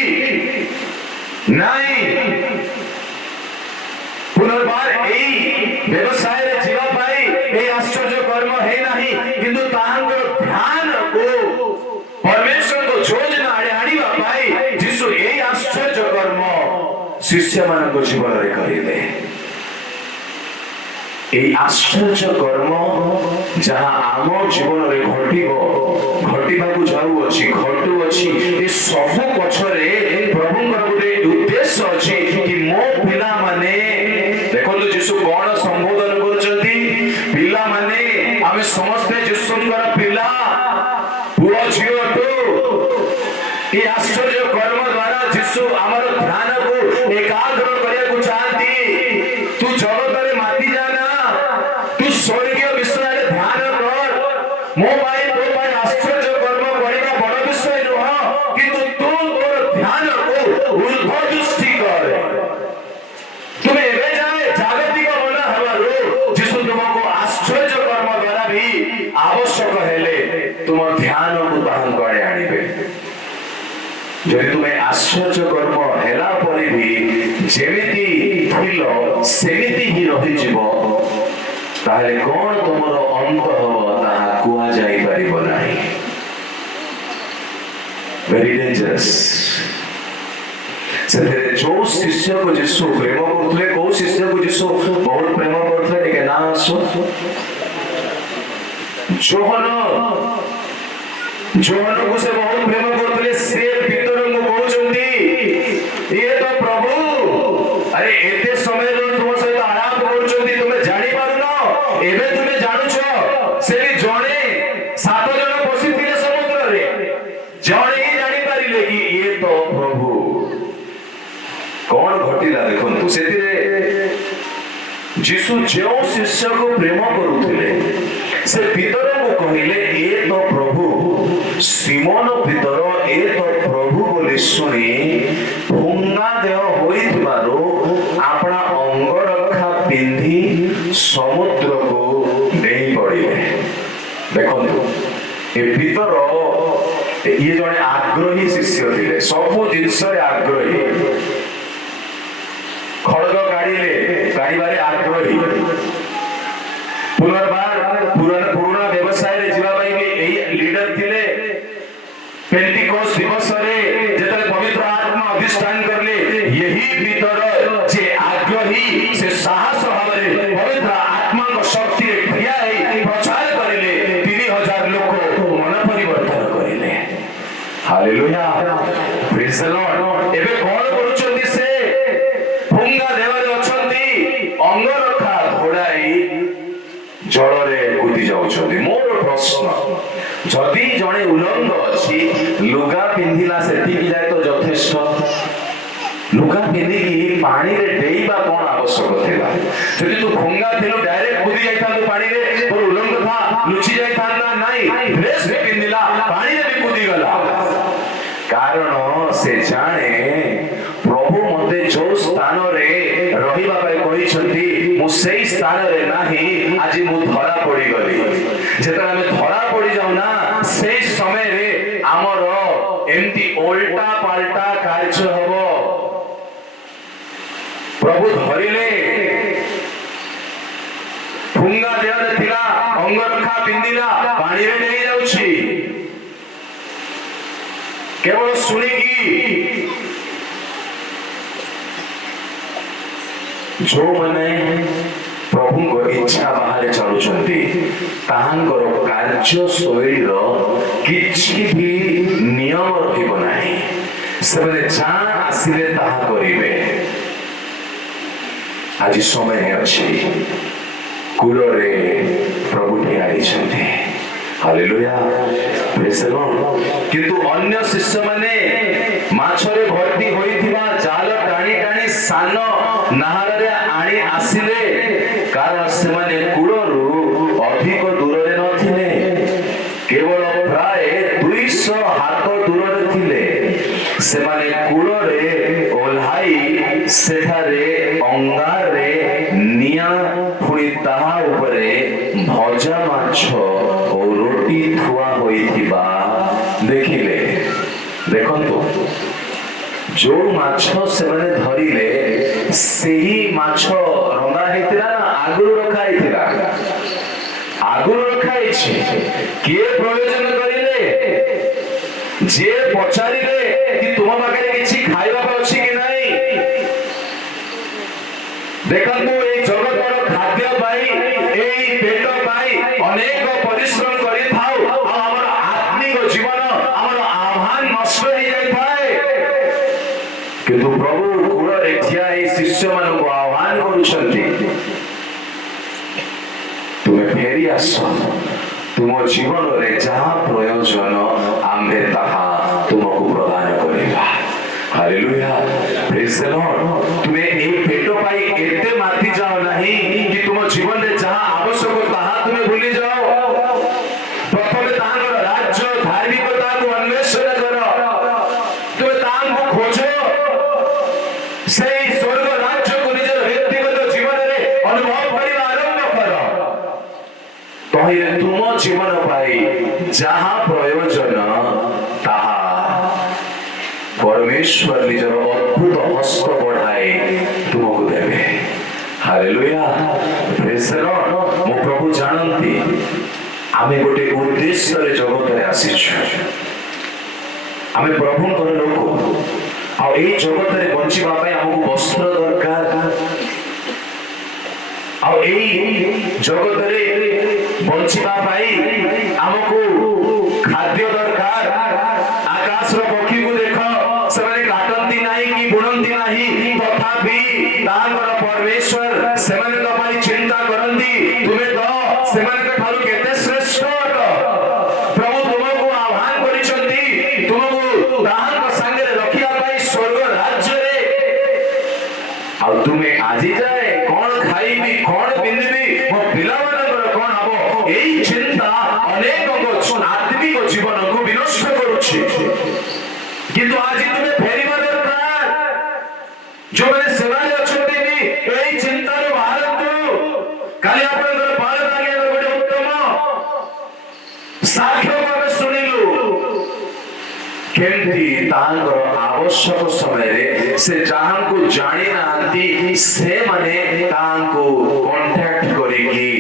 ନାଇଁ। পুনর্বার এই ବ୍ୟବସାୟରେ ଯିବା ପାଇଁ এই ଆଶ୍ଚର୍ଯ୍ୟ କର୍ମ ହେଇନାହିଁ, କିନ୍ତୁ ତାହାଙ୍କର ଧ୍ୟାନକୁ ପରମେଶ୍ୱରଙ୍କ ଯୋଜନା ଆଡେ ଆଣିବା ପାଇଁ ଯୀଶୁ এই ଆଶ୍ଚର୍ଯ୍ୟ କର୍ମ ଶିଷ୍ୟମାନଙ୍କ ଜୀବନରେ କରିଲେ। এই ଆଶ୍ଚର୍ଯ୍ୟ କର୍ମ ଯାହା ଆମ ଜୀବନରେ ଘଟିବାକୁ ଯାଉଅଛି, ଘଟୁଅଛି, ଏ ସବୁ ପଛରେ ପ୍ରଭୁଙ୍କର ଗୋଟେ ଉଦ୍ଦେଶ୍ୟ ଅଛି କି ମୋ ପିଲାମାନେ, ଦେଖନ୍ତୁ ଯୀଶୁ କଣ ସମ୍ବୋଧନ କରୁଛନ୍ତି? ପିଲାମାନେ, ଆମେ ସମସ୍ତେ ଯୀଶୁଙ୍କର ପିଲା, ପୁଅ ଝିଅ ତୁ। এই ଆଶ୍ଚର୍ଯ୍ୟ କର୍ମ ଦ୍ୱାରା ଯୀଶୁ ଆମର ଧ୍ୟାନକୁ ଏକାଗ୍ର କରିବାକୁ ଚାହାନ୍ତି। ତୁ ଜଗତରେ ମାତି ଯାନା, ତୁ ସ୍ୱର୍ଗୀୟ ବିଷୟରେ ଧ୍ୟାନ କର। ମୋ ପାଇଁ ତୋ ପାଇଁ ଆଶ୍ଚର୍ଯ୍ୟ କର୍ମ କରିବା ବଡ଼ ବିଷୟ ନୁହଁ, କିନ୍ତୁ ତୁ ତୋର ଧ୍ୟାନକୁ ଉର୍ଦ୍ଧ୍ୱ ଦୃଷ୍ଟି କର। ତୁମେ ଏବେ ଯାଏ ଜାଗତିକ ମନ ହେବାରୁ ଯୀଶୁ ତୁମକୁ ଆଶ୍ଚର୍ଯ୍ୟ କର୍ମ ଦ୍ୱାରା ବି ଆବଶ୍ୟକ ହେଲେ ତୁମ ଧ୍ୟାନକୁ ତାହାଙ୍କ ଆଡ଼େ ଆଣିବେ। ଯଦି ତୁମେ ଆଶ୍ଚର୍ଯ୍ୟ କର୍ମ ହେଲା ପରେ ବି ଯେମିତି ଥିଲ ସେମିତି ହିଁ ରହିଯିବ, ତାହେଲେ କଣ ତୁମର ଅନ୍ତ ହବ ତାହା କୁହାଯାଇପାରିବ ନାହିଁ। Very dangerous. ସେଥିରେ ଯୋଉ ଶିଷ୍ୟକୁ ଯୀଶୁ ପ୍ରେମ କରୁଥିଲେ, କୋଉ ଶିଷ୍ୟକୁ ଯୀଶୁ ବହୁତ ପ୍ରେମ କରୁଥିଲେ ଟିକେ ନା ଆସୁ? ଯୋହନକୁ ସେ ବହୁତ ପ୍ରେମ କରୁଥିଲେ। ସେ ଭିତରକୁ କହୁଛନ୍ତି, ଇଏ ତ ପ୍ରଭୁ। ଆରେ ଏତେ ସମୟରୁ ତୁମ ସହିତ ଆଳାପ କରୁଛନ୍ତି, ତୁମେ ଜାଣିପାରୁ एबे तुमे जानुछ से जणे 7 जण बसिथिले समुद्र रे जणे ही जानि पारिले कि ये तो प्रभु कौन घटिला देखंतु सेतिरे जीसु जो शिष्य को प्रेम करुथिले से पितर को कहिले ए तो प्रभु सिमोन पितर ए तो प्रभु बोली सुनी भुंगा देह होइथिबारो आपना अंग रक्षा पिंधी समुद्र को डेई पड़िले देखंतु ए पितर ये जने आग्रही शिष्य थिले सब जिंस रे आग्रही खड़ग गाड़ीबारे आग्रही पुनर्बार पुराना व्यवसाय रे जीवा पाई एई लीडर थिले पेंटिकोस दिवस रे जेतले पवित्र आत्मा अधिष्ठान करले यही भीतर जे आग्रही से साहस भावरे पवित्र आत्मा को शक्ति रे क्रिया है प्रचार करिले 3000 लोक मन परिवर्तन करिले हालेलुया प्रेज द लॉर्ड एबे कोन करूचंदी से भुंगा देवरे अछंती अंग रखा घोड़ाई जलरे कूदी जाउछंती मोर प्रश्न जदि जणे उलंग अछि लुगा पिंधिला सेठी की जाय तो यथेष्ट लुगा पिंधि की पानी रे डेइबा कोन आवश्यक थिला जदि तू भुंगा थिलो डायरेक्ट कूदी जायता तो पानी रे तो उलंग था लुचि जायता ना नाही ड्रेस भी पिंधिला पानी रे भी कूदी गला कारण से जाने प्रभु मते जो स्थान रे रहिबा पाई कहिसंती मु सेई स्थान रे नाही आज मु धरा पड़ी गली जेतरा हमें धरा पड़ी जाऊ ना सेई समय रे हमर एमती उल्टा पाल्टा कार्य हबो प्रभु धरिले भुंगा देहरे थिला अंग रखा पिंदिला पानी रे नहीं जाउछि केवल सुनिकी जो माने प्रभु को इच्छा बाहर चलुचंती ताहांकर कार्य शैली रो किछि भी नियम रहिबो नाही सेबे जा आसिले ताहा करिवे आज समय अछि कुलरे प्रभु ठिया आइछंती हालेलुया प्रेज द लॉर्ड किंतु अन्य शिष्य माने माछरे भर्ती होइथिबा जाल टाणी टाणी सान नाहर रे आणी आसिले कारण से माने कुलरु अधिक दूर रे नथिले केवल प्राय 200 हाथ दूर रे थिले से माने कुलरे ओल्हाई सेठारे अंगार रे निया फुणी ताहा उपरे भजा माछ और रोटी थुआ होइथिबा देखिले देखंतु जो माछ से माने धरिले सेही माछ रंगा हेतिला ना आगुरु रखा हेतिला आगुरु रखा हेछि के प्रयोजन करिले जे पचारिले कि तुम पाखरे किछि खाइबा अछि कि नाही देखंतु ए जगतर खाद्य पाई एई पेट पाई अनेक परिश्रम करि थाउ आ हमर आत्मिक जीवन हमर आह्वान नष्ट हो जाय थाए किंतु प्रभु कुल रे ठिया ए शिष्य मन को आह्वान करूछंती तुमे फेरी आसो तुम जीवन रे जहाँ प्रयोजन आम्भे ताहा तुमको प्रदान करेगा हालेलुया प्रेज द लॉर्ड तुमे ए पेट पाई एते माथि जाओ नहीं कि तुम जीवन रे जहाँ आवश्यक ताहा तुमे भूली जाओ प्रथमे ताहार राज्य धार्मिकता को अन्वेषण करो तुमे ताहां को खोजो सेई स्वर्ग राज्य को निजर व्यक्तिगत जीवन रे अनुभव करिबा आरंभ करो तहिरे तुम जीवन पाई जहाँ प्रयोजन ताहा परमेश्वर निजर अद्भुत हस्त बढ़ाए तुमको देवे हालेलुया प्रेज द लॉर्ड मो प्रभु जानती आमे गोटे उद्देश्य रे जगत रे आसीछु आमे प्रभुଙ୍କର लोक आ एई जगत रे बंचिबा पय हमको वस्त्र दरकार आ एई जगत रे बंचिबा पय हमको खाद्य दरकार आकाश रो पक्षी को देखो ସେମାନେ କାଟନ୍ତି ନାହିଁ କି ବୁଣନ୍ତି ନାହିଁ ତଥାପି ତାଙ୍କର परमेश्वर ସେମାନଙ୍କ ପାଇଁ ଚିନ୍ତା କରନ୍ତି ତୁମେ ତ ଖାଇବି କଣ ପିନ୍ଧିବି ମୋ ପିଲାମାନଙ୍କର କଣ ହବ ଏଇ ଚିନ୍ତା ଅନେକଙ୍କ ଆତ୍ମିକ ଜୀବନକୁ ବିନଷ୍ଟ କରୁଛି। କିନ୍ତୁ ଆଜି ତୁମେ ଫେରିବା ଦରକାର। ଯୋଉମାନେ ସେବାରେ ଅଛନ୍ତି ଏଇ ଚିନ୍ତାରୁ ବାହାରନ୍ତୁ। କାଲି ଆପଣଙ୍କର ପାଳ ଭାଙ୍ଗିବାର ଗୋଟେ ଉତ୍ତମ ସାକ୍ଷ୍ୟ ଆମେ ଶୁଣିଲୁ କେମିତି ତାଙ୍କର ଆବଶ୍ୟକ ସମୟରେ ସେ ଯାହାଙ୍କୁ ଜାଣି ନାହାନ୍ତି ସେମାନେ ତାଙ୍କୁ କଣ୍ଟାକ୍ଟ କରିକି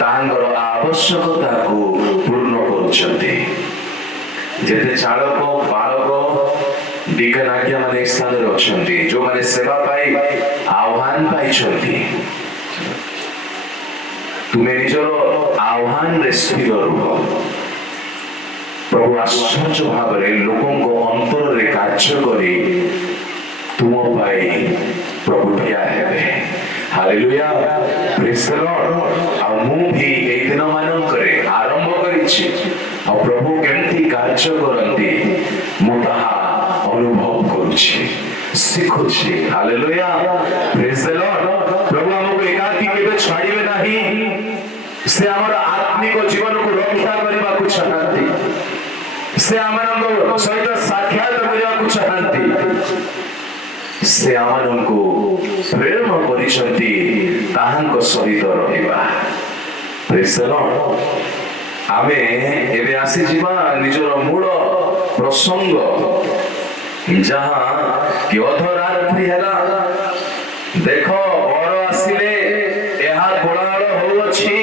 ତାଙ୍କର ଆବଶ୍ୟକତାକୁ ପୂର୍ଣ୍ଣ କରୁଛନ୍ତି। ଯେତେ ଚାଳକ ବାଳକ ଡିକାନାଜ୍ଞା ମାନେ ଏ ସ୍ଥାନରେ ଅଛନ୍ତି, ଯୋଉମାନେ ସେବା ପାଇ ଆହ୍ୱାନ ପାଇଛନ୍ତି, ତୁମେ ନିଜର ଆହ୍ୱାନରେ ସ୍ଥିର ରୁହ। ପ୍ରଭୁ ଆଶ୍ଚର୍ଯ୍ୟ ଭାବରେ ଲୋକଙ୍କ ଅନ୍ତରରେ କାର୍ଯ୍ୟ କରି ତୁମ ପାଇଁ ପ୍ରଭୁ ଠିଆ ହେବେ। ହାଲେଲୁୟା, ପ୍ରେଜ୍ ଦ ଲର୍ଡ। ଆଉ ମୁଁ ବି ଏଇ ଦିନ ମାନଙ୍କରେ ଆରମ୍ଭ କରିଛି, ଆଉ ପ୍ରଭୁ କେମିତି କାର୍ଯ୍ୟ କରନ୍ତି ମୁଁ ତାହା ଅନୁଭବ କରୁଛି, ଶିଖୁଛି। ହାଲେଲୁୟା, ପ୍ରେଜ୍ ଦ ଲର୍ଡ। ପ୍ରଭୁ ଆମକୁ ଏକାକୀ କେବେ ଛାଡ଼ିବେ ନାହିଁ। ସେ ଆମର ଆତ୍ମିକ ଜୀବନକୁ ରକ୍ଷା କରିବାକୁ ଚାହାନ୍ତି। ସେ ଆମମାନଙ୍କ ସହିତ ସାକ୍ଷାତ କରିବାକୁ ଚାହାନ୍ତି। ସେ ଆମମାନଙ୍କୁ ପ୍ରେରଣ କରିଛନ୍ତି ତାହାଙ୍କ ସହିତ ରହିବା। ପ୍ରେଜ୍ ଦ ଲର୍ଡ। ଆମେ ଏବେ ଆସିଯିବା ନିଜର ମୂଳ ପ୍ରସଙ୍ଗ, ଯାହା କି ଅଧରାତ୍ରି ହେଲା। ଦେଖ, ବର ଆସିଲେ ଏହା କୋଳାହଳ ହେଉଅଛି।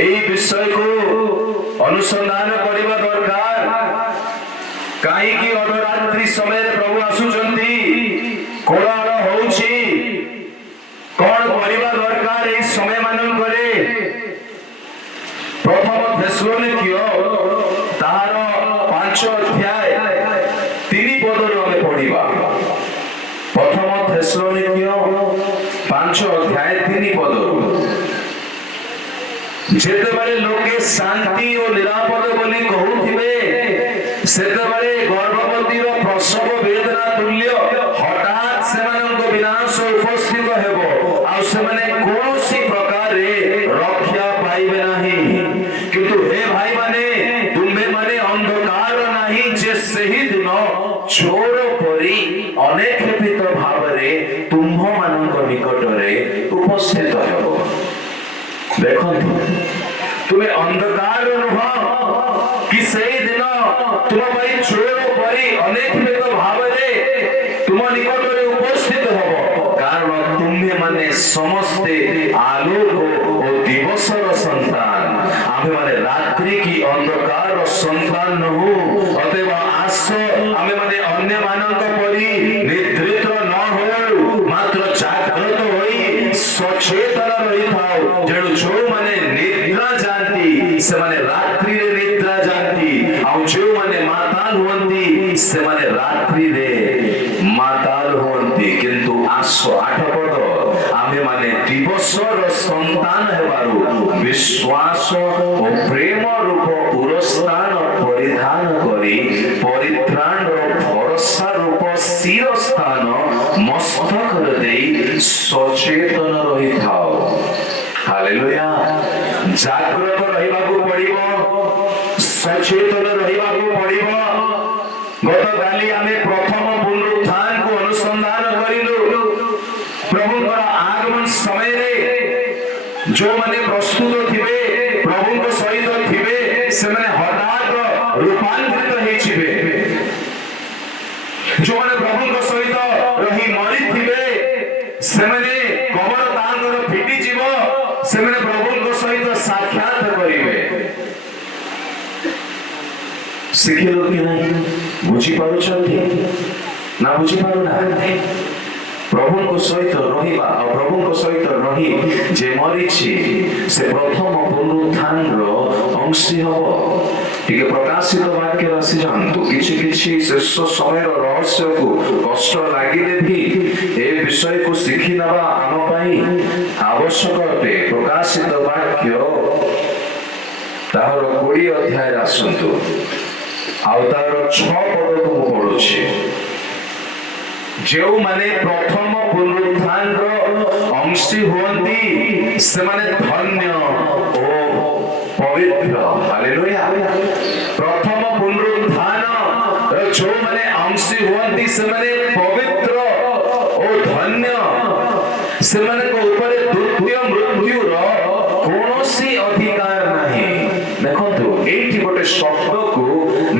ଏହି ବିଷୟକୁ ଅନୁସନ୍ଧାନ କରିବା ଦରକାର। କାହିଁକି ଅଧରାତ୍ରି ସମୟରେ ପ୍ରଭୁ ଆସୁଛନ୍ତି, କୋଳାହଳ ହଉଛି, କଣ କରିବା ଦରକାର ଏହି ସମୟ ମାନଙ୍କରେ? ପ୍ରଥମ ଥେସଲୋନିକୀୟ ତାହାର 5 ଅଧ୍ୟାୟ 3 ପଦରୁ ଆମେ ପଢିବା। ପ୍ରଥମ ଥେସଲୋନିକୀୟ 5 ଅଧ୍ୟାୟ 3 ପଦରୁ। ଯେତେବେଳେ ଲୋକେ ଶାନ୍ତି ଓ ନିରାପଦ ବୋଲି କହୁଥିବେ, ସେତେବେଳେ ଗର୍ଭବତୀର ପ୍ରସବ ବେଦନା ତୁଲ୍ୟ ହଠାତ୍ ସେମାନଙ୍କ ବିନାଶ ଉପସ୍ଥିତ ହେବ, ଆଉ ସେମାନେ କୌଣସି ପ୍ରକାରେ ରକ୍ଷା ପାଇବେ ନାହିଁ। କିନ୍ତୁ ହେ ଭାଇମାନେ, ତୁମ୍ଭେମାନେ ଅନ୍ଧକାର ନାହିଁ ଯେ ସେହି ଦିନ ଚୋର ପରି ଅନେକ୍ଷେପିତ ଭାବରେ ତୁମ୍ଭମାନଙ୍କ ନିକଟରେ ଉପସ୍ଥିତ ହେବ। ଦେଖନ୍ତୁ, ତୁମେ ଅନ୍ଧକାର ନୁହଁ କି ସେହି ଦିନ ତୁମ ପାଇଁ ଚୋର ପରି ଅନେକ ଭାବରେ ତୁମ ନିକଟରେ ଉପସ୍ଥିତ ହେବ। କାରଣ ତୁମେ ମାନେ ସମସ୍ତେ ଆଲୋକ ଓ ଦିବସର ସନ୍ତାନ, ଆମେମାନେ ରାତ୍ରି କି ଅନ୍ଧକାର ସନ୍ତାନ ନୁହଁ। ଅତଏବ ଆସ, ଆମେମାନେ ଅନ୍ୟମାନଙ୍କ ପରି ନିଦ୍ରିତ ନ ହଉ, ମାତ୍ର ଜାଗ୍ରତ ହୋଇ ସଚେତନ ରହିଥାଉ। ତେଣୁ ଯୋଉମାନେ ନିଦ୍ରା ଯାଆନ୍ତି ସେମାନେ ରାତ୍ରିରେ ନିଦ୍ରା ଯାଆନ୍ତି, ଆଉ ଯୋଉମାନେ ମାତାଲ ହୁଅନ୍ତି ସେମାନେ ରାତ୍ରିରେ ମାତାଲ ହୁଅନ୍ତି। କିନ୍ତୁ ଆସ, 8 ପଦ, ଆମେମାନେ ଦିବସର ସନ୍ତାନ ହେବାରୁ ବିଶ୍ୱାସ ଓ ପ୍ରେମ ରୂପ ପୁରସ୍ଥାନ ପରିଧାନ କରି ପରିତ୍ରାଣର ଭରସା ରୂପ ଶିରସ୍ଥାନ ମସ୍ତକରେ ଦେଇ ସଚେତନ ରହିଥାଉ। ହାଲେଲୁୟା। ଜାଗ୍ରତ ରହିବାକୁ ପଡିବ, ସଚେତନ ରହିବାକୁ ପଡିବ। ଗତକାଲି ଆମେ ପ୍ରଥମ ପୁନରୁତ୍ଥାନକୁ ଅନୁସନ୍ଧାନ କରିଲୁ। ପ୍ରଭୁଙ୍କର ଆଗମନ ସମୟରେ ଯୋଉମାନେ ପ୍ରସ୍ତୁତ ଥିବେ, ପ୍ରଭୁଙ୍କ ସହିତ ଥିବେ, ସେମାନେ ହଠାତ୍ ରୂପାନ୍ତରିତ ହେଇଯିବେ। ଯୋଉମାନେ ପ୍ରଭୁଙ୍କ ସହିତ ରହି ମରିଥିବେ, ସେମାନେ କବର ତାଙ୍କର ଫିଟିଯିବ, ସେମାନେ ପ୍ରଭୁଙ୍କ ସହିତ ସାକ୍ଷାତ କରିବେ। ଶିଖିଲୁ କି ନାହିଁ? ବୁଝିପାରୁଛନ୍ତି ନା ବୁଝିପାରୁନାହାନ୍ତି? ପ୍ରଭୁଙ୍କ ସହିତ ରହିବା ଆଉ ପ୍ରଭୁଙ୍କ ସହିତ ରହି ଯେ ମରିଛି ସେ ପ୍ରଥମ ପୁନରୁତ୍ଥାନର ଅଂଶୀ ହବ। ଟିକେ ପ୍ରକାଶିତ ବାକ୍ୟରେ ଆସି ଯାଆନ୍ତୁ। କିଛି କିଛି ଶେଷ ସମୟର ରହସ୍ୟକୁ କଷ୍ଟ ଲାଗିଲେ ବି ଏ ବିଷୟକୁ ଶିଖି ନେବା ଆମ ପାଇଁ ଆବଶ୍ୟକ ଅଟେ। ପ୍ରକାଶିତ ବାକ୍ୟ ତାହାର 20 ଅଧ୍ୟାୟରେ ଆସନ୍ତୁ, ଆଉ ତାର 6 ପଦକୁ ମୁଁ ପଢୁଛି। ଯେଉଁମାନେ ପ୍ରଥମ ପୁନରୁତ୍ଥାନର ଅଂଶୀ ହୁଅନ୍ତି ସେମାନେ ଧନ୍ୟ ଓ ପବିତ୍ର। ହାଲେଲୁୟା। ପ୍ରଥମ ପୁନରୁତ୍ଥାନ ଯୋଉମାନେ ଅଂଶୀ ହୁଅନ୍ତି ସେମାନେ ପବିତ୍ର ଓ ଧନ୍ୟ। ସେମାନଙ୍କ ଉପରେ ଦ୍ୱିତୀୟ ମୃତ୍ୟୁର କୌଣସି ଅଧିକାର ନାହିଁ। ଦେଖନ୍ତୁ ଏଇଠି ଗୋଟେ ଶବ୍ଦକୁ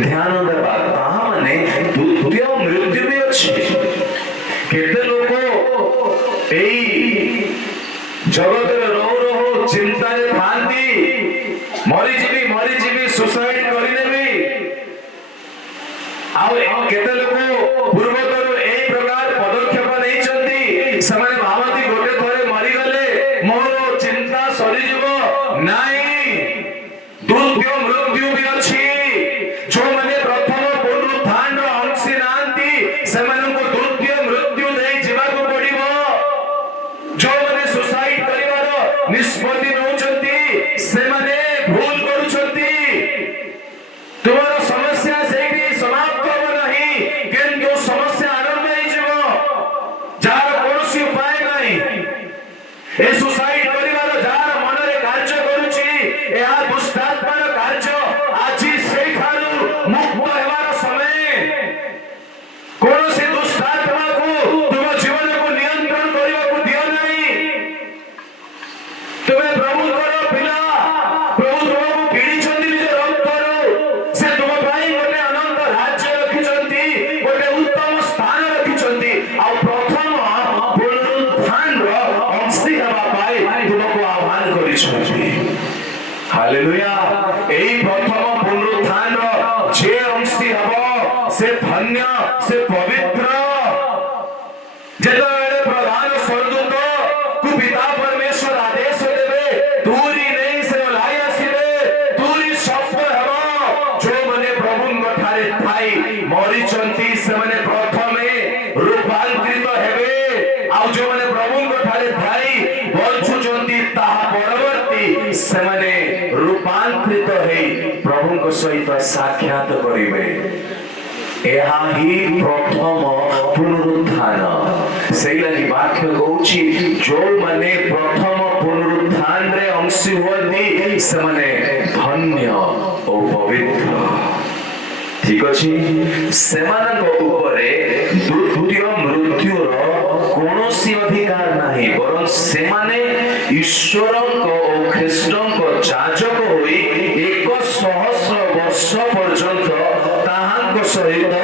ଧ୍ୟାନ ଦେବା, ତାହା ମାନେ ଦ୍ୱିତୀୟ ମୃତ୍ୟୁ ବି ଅଛି। କେତେ ଲୋକ ଏଇ ଜଗତରେ ରହୁ ରହୁ ଚିନ୍ତାରେ ଥାନ୍ତି, ମରିଯିବି ସୁସାଇଡ କରିନେବି। ଆଉ କେତେ ଲୋକ ପୂର୍ବରୁ ଏଇ ପ୍ରକାର ପଦକ୍ଷେପ ନେଇଛନ୍ତି, ସେମାନେ ଭାବନ୍ତି ଗୋଟେ ଥରେ ମରିଗଲେ ମୋର ଚିନ୍ତା ସରିଯିବ। ନାଇଁ, ଦ୍ୱିତୀୟ ମୃତ୍ୟୁ ବି ଅଛି। ଯୋଉମାନେ ପ୍ରଥମ ପୁନରୁତ୍ଥାନର ଅଂଶୀ ନାହାନ୍ତି ସେମାନଙ୍କୁ ଦ୍ୱିତୀୟ ମୃତ୍ୟୁ ଦେଇ ଯିବାକୁ ପଡିବ। ଯୋଉମାନେ ସୁସାଇଡ କରିବାର ନିଷ୍ପତ୍ତି ନେଉଛନ୍ତି ସେମାନେ ଭୁଲ କରୁଛନ୍ତି। ତୁମର ସମସ୍ୟା ସେଇଠି ସମାପ୍ତ ହେବ ନାହିଁ, କିନ୍ତୁ ସମସ୍ୟା ଆରମ୍ଭ ହେଇଯିବ। ଯାହାର କୌଣସି ଉପାୟ ନାହିଁ, ଏ ସୁସାଇଡ କରିବାର ଯାହାର ମନରେ କାର୍ଯ୍ୟ କରୁଛି, ଏହା ଦୁଷ୍ଟାତ୍ମାର କାର୍ଯ୍ୟ। ଆଜି ସେଇଠାରୁ ମୁକ୍ତ ହେବାର ସମୟ। କୌଣସି ଦୁଷ୍ଟାତ୍ମାକୁ ତୁମ ଜୀବନକୁ ନିୟନ୍ତ୍ରଣ କରିବାକୁ ଦିଅ ନାହିଁ। ତୁମେ ପ୍ରଭୁଙ୍କର ପିଲା, ପ୍ରଭୁ ତୁମକୁ କିଣିଛନ୍ତି ନିଜ ରକ୍ତରୁ। ସେ ତୁମ ପାଇଁ ଗୋଟେ ଅନନ୍ତ ରାଜ୍ୟ ରଖିଛନ୍ତି, ଗୋଟେ ଉତ୍ତମ ସ୍ଥାନ ରଖିଛନ୍ତି। ଆଉ ପ୍ରଥମ ପୁନରୁତ୍ଥାନର ଅଂଶୀ ହେବା ପାଇଁ ତୁମକୁ ଆହ୍ୱାନ କରିଛନ୍ତି। ହାଲେଲୁୟା। ଏଇ ପ୍ରଥମ ପୁନରୁତ୍ଥାନର ଯେ ଅଂଶୀ ହେବ ସେ ଧନ୍ୟ, ସେ ପବିତ୍ର। ଯେତେବେଳେ ପ୍ରଧାନ ସ୍ୱର୍ଗଦୂତକୁ ପିତା ପରମେଶ୍ୱର ଆଦେଶ ଦେବେ, ତୁରି ନେଇ ସେ ଓହ୍ଲାଇ ଆସିବେ, ତୁରି ଶବ୍ଦ ହେବ। ଯୋଉମାନେ ପ୍ରଭୁଙ୍କ ଠାରେ ଥାଇ ମରିଛନ୍ତି ସେମାନେ ପ୍ରଥମେ ରୂପାନ୍ତରିତ ହେବେ। ଆଉ ଯୋଉମାନେ ପ୍ରଭୁଙ୍କ ଠାରେ ଥାଇ ବଞ୍ଚୁଛନ୍ତି ତାହା ପରବର୍ତ୍ତୀ ସେମାନେ ରୂପାନ୍ତରିତ ହେଇ ପ୍ରଭୁଙ୍କ ସହିତ ସାକ୍ଷାତ କରିବେ। ଏହା ହିଁ ପ୍ରଥମ ପୁନରୁତ୍ଥାନ। ସେଇ ଲାଗି ବାକ୍ୟ କହୁଛି ଯୋଉମାନେ ପ୍ରଥମ ପୁନରୁତ୍ଥାନରେ ଅଂଶୀ ହୁଅନ୍ତି ସେମାନେ ଧନ୍ୟ ଓ ପବିତ୍ର। ଠିକ ଅଛି, ସେମାନଙ୍କ ଉପରେ ଦ୍ୱିତୀୟ ମୃତ୍ୟୁର କୌଣସି ଅଧିକାର ନାହିଁ, ବରଂ ସେମାନେ ଈଶ୍ୱରଙ୍କ ଓ ଖ୍ରୀଷ୍ଟଙ୍କ ଯାଜକ ହୋଇ 1,000 ବର୍ଷ ପର୍ଯ୍ୟନ୍ତ ତାହାଙ୍କ ସହିତ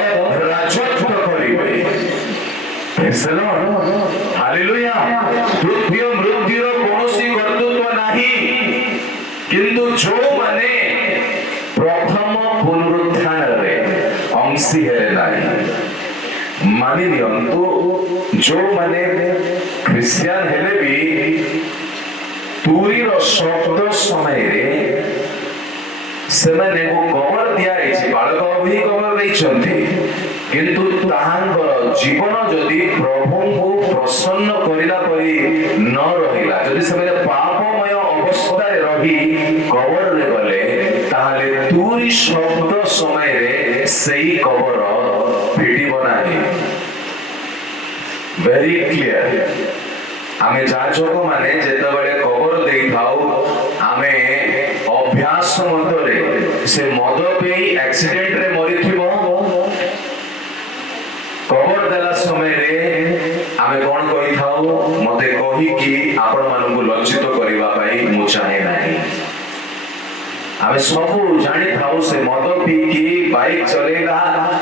ରାଜତ୍ୱ କରିବେ। ହାଲେଲୁୟା। ଦ୍ୱିତୀୟ ମୃତ୍ୟୁର କୌଣସି କର୍ତ୍ତୃତ୍ୱ ନାହିଁ, କିନ୍ତୁ ଯୋଉମାନେ ପ୍ରଥମ ପୁନରୁତ୍ଥାନରେ ଅଂଶୀ ହେଲେ ନାହିଁ, ମାନି ନିଅନ୍ତୁ ଯୋଉମାନେ ଖ୍ରୀଷ୍ଟିଆନ ହେଲେ ବି ତୁରୀର ଶବ୍ଦ ସମୟରେ ସେମାନଙ୍କୁ କବର ଦିଆଯାଇଛି, ବାଳକ ହିଁ କବର ଦେଇଛନ୍ତି, କିନ୍ତୁ ତାହାଙ୍କର ଜୀବନ ଯଦି ପ୍ରଭୁଙ୍କୁ ପ୍ରସନ୍ନ କରିଲା ପରି ନ ରହିଲା, ଯଦି ସେମାନେ ପାପମୟ ଅବସ୍ଥାରେ ରହି କବରରେ ଗଲେ, ତାହେଲେ ତୁରୀ ଶବ୍ଦ ସମୟରେ ସେଇ କବର ଫିଟିବ ନାହିଁ। Very clear. ଆମେ ଯାଜକ ମାନେ ଯେତେବେଳେ କବର ଦେଇଥାଉ, ଆମେ ଅଭ୍ୟାସ ମଧ୍ୟରେ ସେ ମଦ ପିଇ ଆକ୍ସିଡେଣ୍ଟରେ ମରିଥିବ, କବର ଦେଲା ସମୟରେ ଆମେ କଣ କହିଥାଉ, ମତେ କହିକି ଆପଣ ମାନଙ୍କୁ ଲଜ୍ଜିତ କରିବା ପାଇଁ ମୁଁ ଚାହେଁ ନାହିଁ। ଆମେ ସବୁ ଜାଣିଥାଉ ସେ ମଦ ପିଇକି ବାଇକ ଚଲେଇଲା,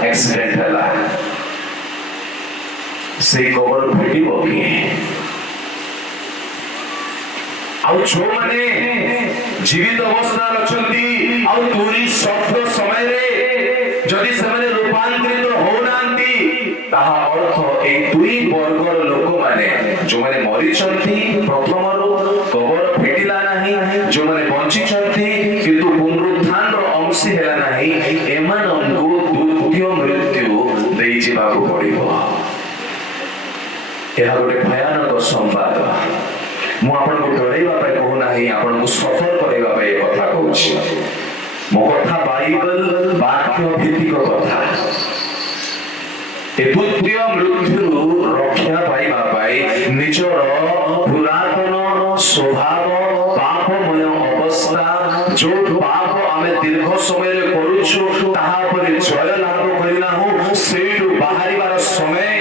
ଆକ୍ସିଡେଣ୍ଟ ହେଲା, ସେଇ କବର ଫିଟିବ କି? ଆଉ ଯୋଉମାନେ ଜୀବିତ ଅବସ୍ଥାରେ ଅଛନ୍ତି ଆଉ ତୁରୀ ଶବ୍ଦ ସମୟରେ ଯଦି ସେମାନେ ରୂପାନ୍ତରିତ ହଉନାହାନ୍ତି, ତାହା ଅର୍ଥ ଏଇ ଦୁଇ ବର୍ଗର ଲୋକମାନେ ଯୋଉମାନେ ମରିଛନ୍ତି ପ୍ରଥମରୁ କବର ଫିଟିଲା ନାହିଁ, ଯୋଉମାନେ ବଞ୍ଚିଛନ୍ତି କିନ୍ତୁ ପୁନରୁତ୍ଥାନର ଅଂଶୀ ହେଲା ନାହିଁ, ଏମାନଙ୍କୁ ଦ୍ୱିତୀୟ ମୃତ୍ୟୁ ଦେଇଯିବାକୁ ପଡିବ। ଏହା ଗୋଟେ ଭୟାନକ ସମ୍ବାଦ। ମୁଁ ଆପଣଙ୍କୁ ଡରେଇବା ପାଇଁ କହୁନାହିଁ, ଆପଣଙ୍କୁ ସତର୍କ କରିବା ପାଇଁ କଥା କହୁଛି। ମୋ କଥା ବାଇବଲ ବାକ୍ୟ ଭିତ୍ତିକ କଥା। ଏ ଦ୍ୱିତୀୟ ମୃତ୍ୟୁରୁ ରକ୍ଷା ପାଇବା ପାଇଁ ନିଜର ପୁରା स्वभाव पापमय अवस्था जो पाप आमे दीर्घ समय करूछु ताहा पर जय लाभ करिना हो सेठु बाहरिबार समय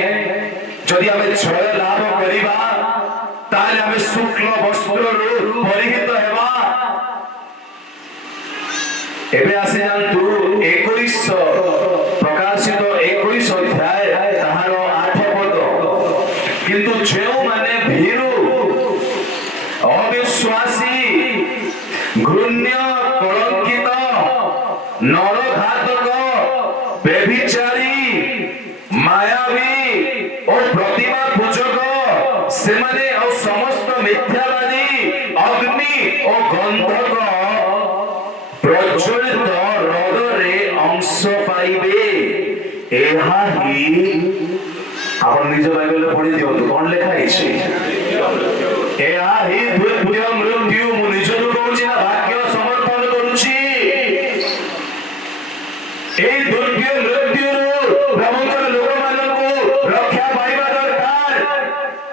जदि आमे जय लाभ करिबा ताले आमे शुक्ल वस्त्ररु परिहित हेबा। एबे आसे जानतु 21 प्रकाशित 21 अध्याय ताहार 8 पद किंतु जेउ माने भीरु अविश्वासी घृण्य कलंकित नरघातक व्यभिचारी मायावी और प्रतिमा पूजक से माने और समस्त मिथ्यावादी अग्नि और गंधक प्रज्वलित हृदय अंश पाइबे। एहा ही आपण निज बाइबल पढि दियंतु कोन लेखा हिचे एहा ही द्वितीय मृत्यु मु निजनु कहूची ना भाग्य समर्थन करूची। ए द्वितीय मृत्यु प्रभुकर लोक मानकु रक्षा पाइबा दरकार।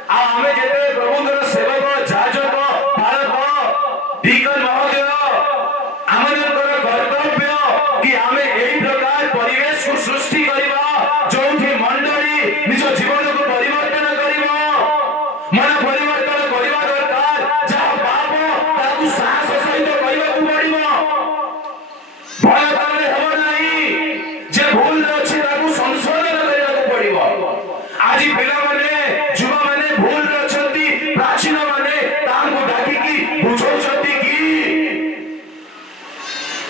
आ हमें जेते प्रभुकर सेवक जाजक पालक दीकन महोदय आमनकर कर्तव्य कि हमें एही प्रकार परिवेश को सृष्टि करिबा जोथि मंडली निज जीवन को परिवर्तन करिबा मन परिवर्तन करिबा दरकार। जहा पाप ताकु साहस सहित करिबा को पड़िबो भय करले हेबो नाही जे भूल अछि ताकु संशोधन करिबा को पड़िबो। आज पिला माने युवा माने भूल अछंती प्राचीन माने तांको डाकी की बुझौछंती की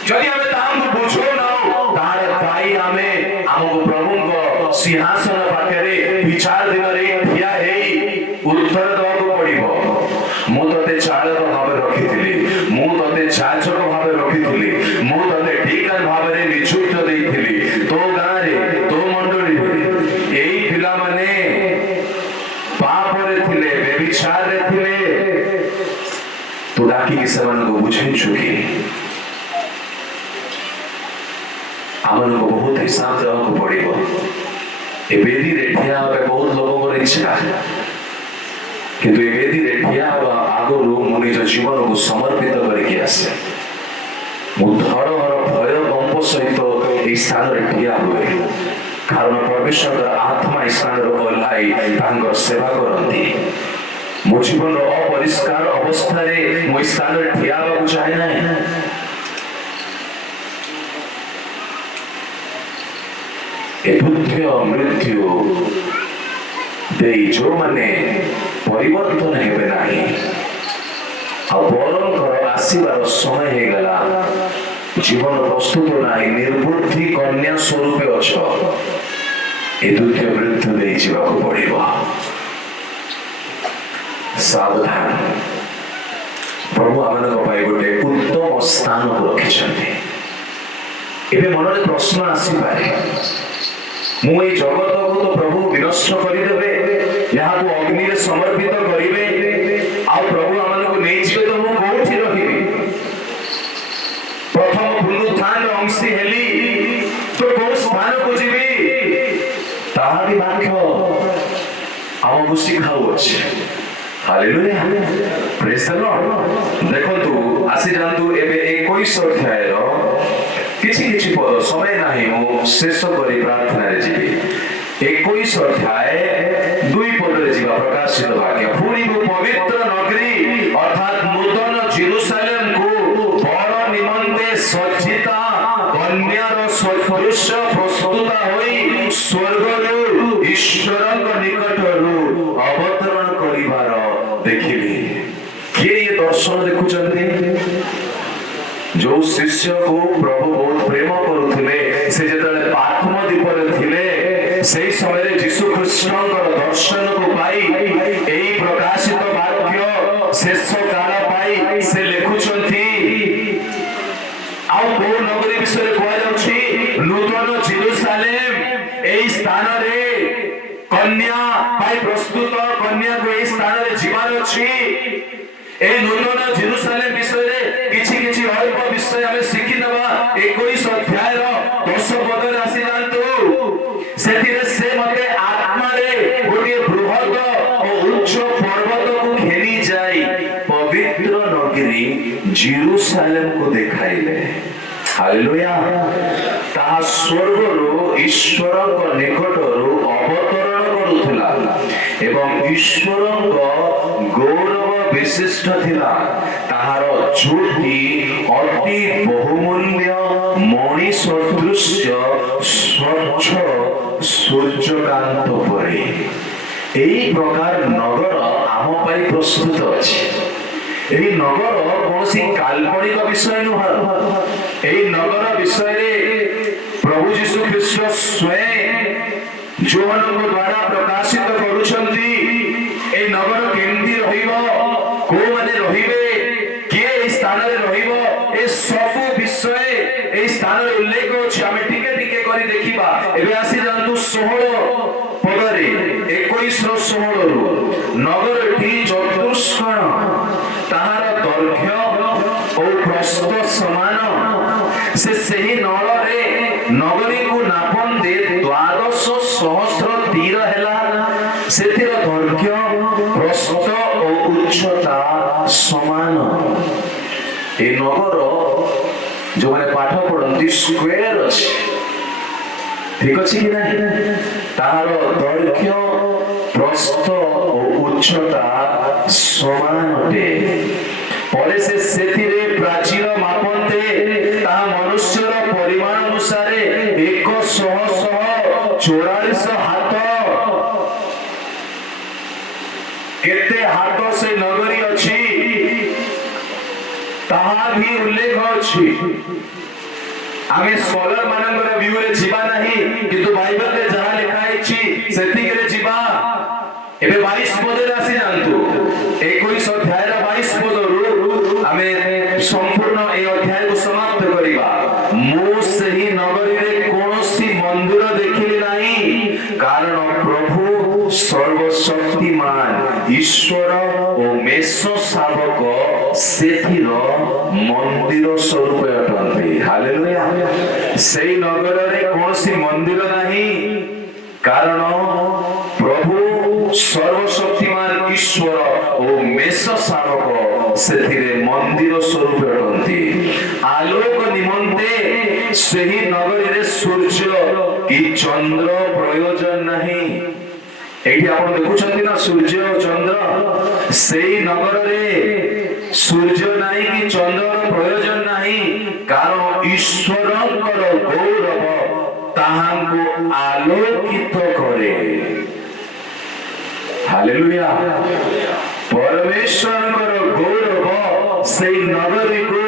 जदि हमें तांको बुझो ना तार ताई हमें हमको प्रभु को सिंहासन पाखरे विचार दिन रे ठिया हेई उत्तर दवा को पड़िबो। मु तते चालक भाबे रखिथिली मु तते चाचक भाबे रखिथिली मु तते ठीकन भाबे नियुक्त देइथिली तो गां रे तो मंडली रे एई पिला माने पाप रे थिले व्यभिचार रे थिले तो डाकी कि समान को बुझै चुकी आमन को बहुत हिसाब देवा को पड़िबो। ए बेदी रे ठिया होबे बहुत लोगों को इच्छा किंतु ए बेदी रे ठिया होबा आगरो मु निज जीवन को समर्पित करके आसे मु धर हर भय कंप सहित ए स्थान रे ठिया हुए कारण परमेश्वर आत्मा स्थान रो ओलाई तांगर सेवा करंती। मो जीवन अपरिष्कार अवस्था रे मो स्थान रे ठिया होबा को चाहे नाही। द्वितीय मृत्यु देई जो माने परिवर्तन हेबे नाही बरंकर आसीबार समय हे गला जीवन प्रस्तुत नाही निर्बुद्धि कन्या स्वरूपे अछ ए द्वितीय मृत्यु देई जीवाको पड़िबो। सावधान प्रभु आमनक पाई गोटे उत्तम स्थान को रखिछन्ते। एबे मनरे प्रश्न आसी पारे मु ए जगत को तो प्रभु विनष्ट करिदेबे यहाँ को अग्नि रे समर्पित करिवे आ प्रभु आमन को नै जिवे तो मु कोठी रहिबी प्रथम पुनरुत्थान अंशी हेली तो को स्थान को जिबी ताहारी वाक्य आम को सिखाउ अछि। Hallelujah praise the Lord. देखंतु आसी जानतु एबे 21 अध्याय रो किछि किछि पद समय नाही मु शेष करी प्रार्थना रे जीवी 21 अध्याय 2 पद रे जीवा प्रकाशित वाक्य पुरी को पवित्र नगरी अर्थात नूतन जेरूशलेम को बर निमंते सज्जिता कन्यार सदृश प्रस्तुत होई स्वर्ग रो ईश्वर निकट रो अवतरण करिवार देखिली। किए ये दर्शन देखुचंती जो शिष्य को प्रभु बहुत प्रेम करुथिले से जेतले आत्मदीप रे थिले सेही समय रे यीशु कृष्णकर दर्शन को पाई एही प्रकाशित वाक्य शेष काल पाई से लेखुचंती। आ को नगरी विषय कोआ जाउछि नूतन जेरूशलेम एही स्थान रे कन्या पाई प्रस्तुत कन्या को एही स्थान रे जीवन अछि। ए नूतन जेरूशलेम विषय रे किछि किछि अल्प विषय हमें शिखि नबा 21 अध्याय रो 10 पद रे आसी जानतु सेथिरे से मते आत्मा रे गोटे बृहत और उच्च पर्वत को घेरी जाई କରି ଜେରୁସାଲେମକୁ ଦେଖାଇଲେ। ହାଲେଲୁୟା। ତାହା ସ୍ୱର୍ଗରୁ ଈଶ୍ୱରଙ୍କ ନିକଟରୁ ଅବତରଣ କରୁଥିଲା ଏବଂ ଈଶ୍ୱରଙ୍କ ଗୌରବ ବିଶିଷ୍ଟ ଥିଲା। ତାହାର ଜ୍ୟୋତି ଅତି ବହୁମୂଲ୍ୟ ମଣି ସଦୃଶ୍ୟ ସ୍ୱଚ୍ଛ ସୂର୍ଯ୍ୟକାନ୍ତ ପରି। ଏହି ପ୍ରକାର ନଗର ଆମ ପାଇଁ ପ୍ରସ୍ତୁତ ଅଛି। ଏହି ନଗର କୌଣସି କାଲ୍ପନିକ ବିଷୟ ନୁହଁ। ଏହି ନଗର ବିଷୟରେ ପ୍ରଭୁ ଯୀଶୁ ଖ୍ରୀଷ୍ଟ ସ୍ୱୟଂ ଯୋହନଙ୍କ ଦ୍ୱାରା ପ୍ରକାଶିତ କରୁଛନ୍ତି। ଏହି ନଗର କେମିତି ରହିବ, କୋଉମାନେ ରହିବେ, କିଏ ଏହି ସ୍ଥାନରେ ରହିବ, ଏ ସବୁ ବିଷୟ ଏହି ସ୍ଥାନରେ ଉଲ୍ଲେଖ ଅଛି। ଆମେ ଟିକେ ଟିକେ କରି ଦେଖିବା। ଏବେ ଆସି ଯାଆନ୍ତୁ 16 ପଦରେ, 21-16 ନଗରଟି ଚତୁଷ୍କୋଣ, ତାହାର ଦୈର୍ଘ୍ୟ ଓ ପ୍ରସ୍ଥ ସମାନ। ସେ ସେହି ନଳରେ ନଗରୀକୁ ନାପନ୍ତେ 12 ସହସ୍ର ତୀର ହେଲା। ସେଥିର ଦୈର୍ଘ୍ୟ, ପ୍ରସ୍ଥ ଓ ଉଚ୍ଚତା ସମାନ। ଏ ନଗର ଯୋଉମାନେ ପାଠ ପଢନ୍ତି ସ୍କୋୟାର ଅଛି, ଠିକ ଅଛି କି ନାହିଁ? ତାହାର ଦୈର୍ଘ୍ୟ, ପ୍ରସ୍ଥ ଓ ଉଚ୍ଚତା ସମାନ ଅଟେ। ପରେ ସେ ସେଥିରେ ପ୍ରାଚୀର ମାପନ୍ତେ ତାହା ମନୁଷ୍ୟର ପରିମାଣ ଅନୁସାରେ 144 ହାତ। କେତେ ହାତ ସେ ନଗରୀ ଅଛି ତାହା ବି ଉଲ୍ଲେଖ ଅଛି। ଆମେ ସ୍କଲର ମାନଙ୍କର ଭିୟୁରେ ଯିବା ନାହିଁ, କିନ୍ତୁ ବାଇବଲରେ ଯାହା ଲେଖା ହେଇଛି ସେତିକିରେ ଯିବା। ଏବେ 22 ପଦରେ ଆସି ଯାଆନ୍ତୁ। 21 ଅଧ୍ୟାୟର 22 ପଦରୁ ଆମେ ସମ୍ପୂର୍ଣ୍ଣ এই ଅଧ୍ୟାୟକୁ ସମାପ୍ତ କରିବା। ମୁଁ ସେହି ନଗରୀରେ କୌଣସି ମନ୍ଦିର ଦେଖିଲି ନାହିଁ, କାରଣ ପ୍ରଭୁ ସର୍ବଶକ୍ତିମାନ ଈଶ୍ୱର ଓ ମେଷ ଶାବକ ସେଥିର ମନ୍ଦିର ସ୍ୱରୂପ ଅଟନ୍ତି। ହାଲେଲୁୟା। ସେହି ନଗରରେ କୌଣସି ମନ୍ଦିର ନାହିଁ, କାରଣ ପ୍ରଭୁ ସର୍ବଶକ୍ତିମାନ ଈଶ୍ୱର ଓ ମେଷ ଶାବକ ସେଥିରେ ମନ୍ଦିର ସ୍ୱରୂପ ଅଟନ୍ତି। ଆଲୋକ ନିମନ୍ତେ ସେହି ନଗରୀରେ ସୂର୍ଯ୍ୟ କି ଚନ୍ଦ୍ର ପ୍ରୟୋଜନ ନାହିଁ। ଏଇଠି ଆପଣ ଦେଖୁଛନ୍ତି ନା ସୂର୍ଯ୍ୟ ଓ ଚନ୍ଦ୍ର। ସେହି ନଗରରେ ସୂର୍ଯ୍ୟ ନାହିଁ କି ଚନ୍ଦ୍ରର ପ୍ରୟୋଜନ ନାହିଁ, କାରଣ ଈଶ୍ୱରଙ୍କର ଗୌରବ ତାହାଙ୍କୁ ଆଲୋକିତ କରେ। ହାଲେଲୁୟା। ପରମେଶ୍ୱରଙ୍କର ଗୌରବ ସେଇ ନଗରୀକୁ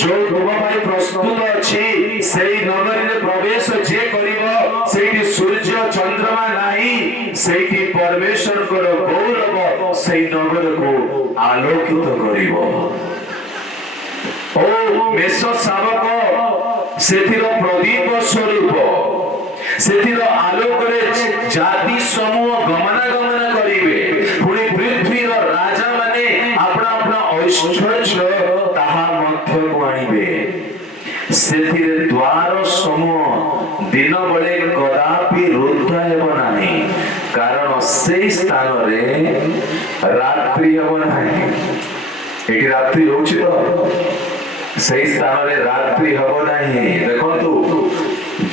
ଯୋଉ ତୁମ ପାଇଁ ପ୍ରସ୍ତୁତ ଅଛି, ସେଇ ନଗରୀରେ ପ୍ରବେଶ ଯିଏ କରିବ, ସେଇଠି ସୂର୍ଯ୍ୟ ଚନ୍ଦ୍ରମା ନାହିଁ, ସେଇଠି ପରମେଶ୍ୱରଙ୍କର ଗୌରବ ସେଇ ନଗରକୁ ଆଲୋକିତ କରିବ। ଓ ମେଷ ଶାବକ ସେଥିର ପ୍ରଦୀପ ସ୍ୱରୂପ, ସେଥିର ଆଲୋକରେ ଜାତି ସମୂହ ଗମନାଗମନ କରିବେ। ପୁଣି ପୃଥ୍ୱୀର ରାଜା ମାନେ ଆପଣା ଆପଣା ଐଶ୍ୱର୍ଯ୍ୟ ତାହା ମଧ୍ୟକୁ ଆଣିବେ। ସେଥିରେ ଦ୍ୱାର ସମୂହ ଦିନ ବେଳେ କଦାପି ରୁଦ୍ଧ ହେବ ନାହିଁ, କାରଣ ସେଇ ସ୍ଥାନରେ ରାତ୍ରି ହେବ ନାହିଁ। ଏଠି ରାତ୍ରି ହଉଛି ତ, ସେଇ ସ୍ଥାନରେ ରାତ୍ରି ହେବ ନାହିଁ। ଦେଖନ୍ତୁ,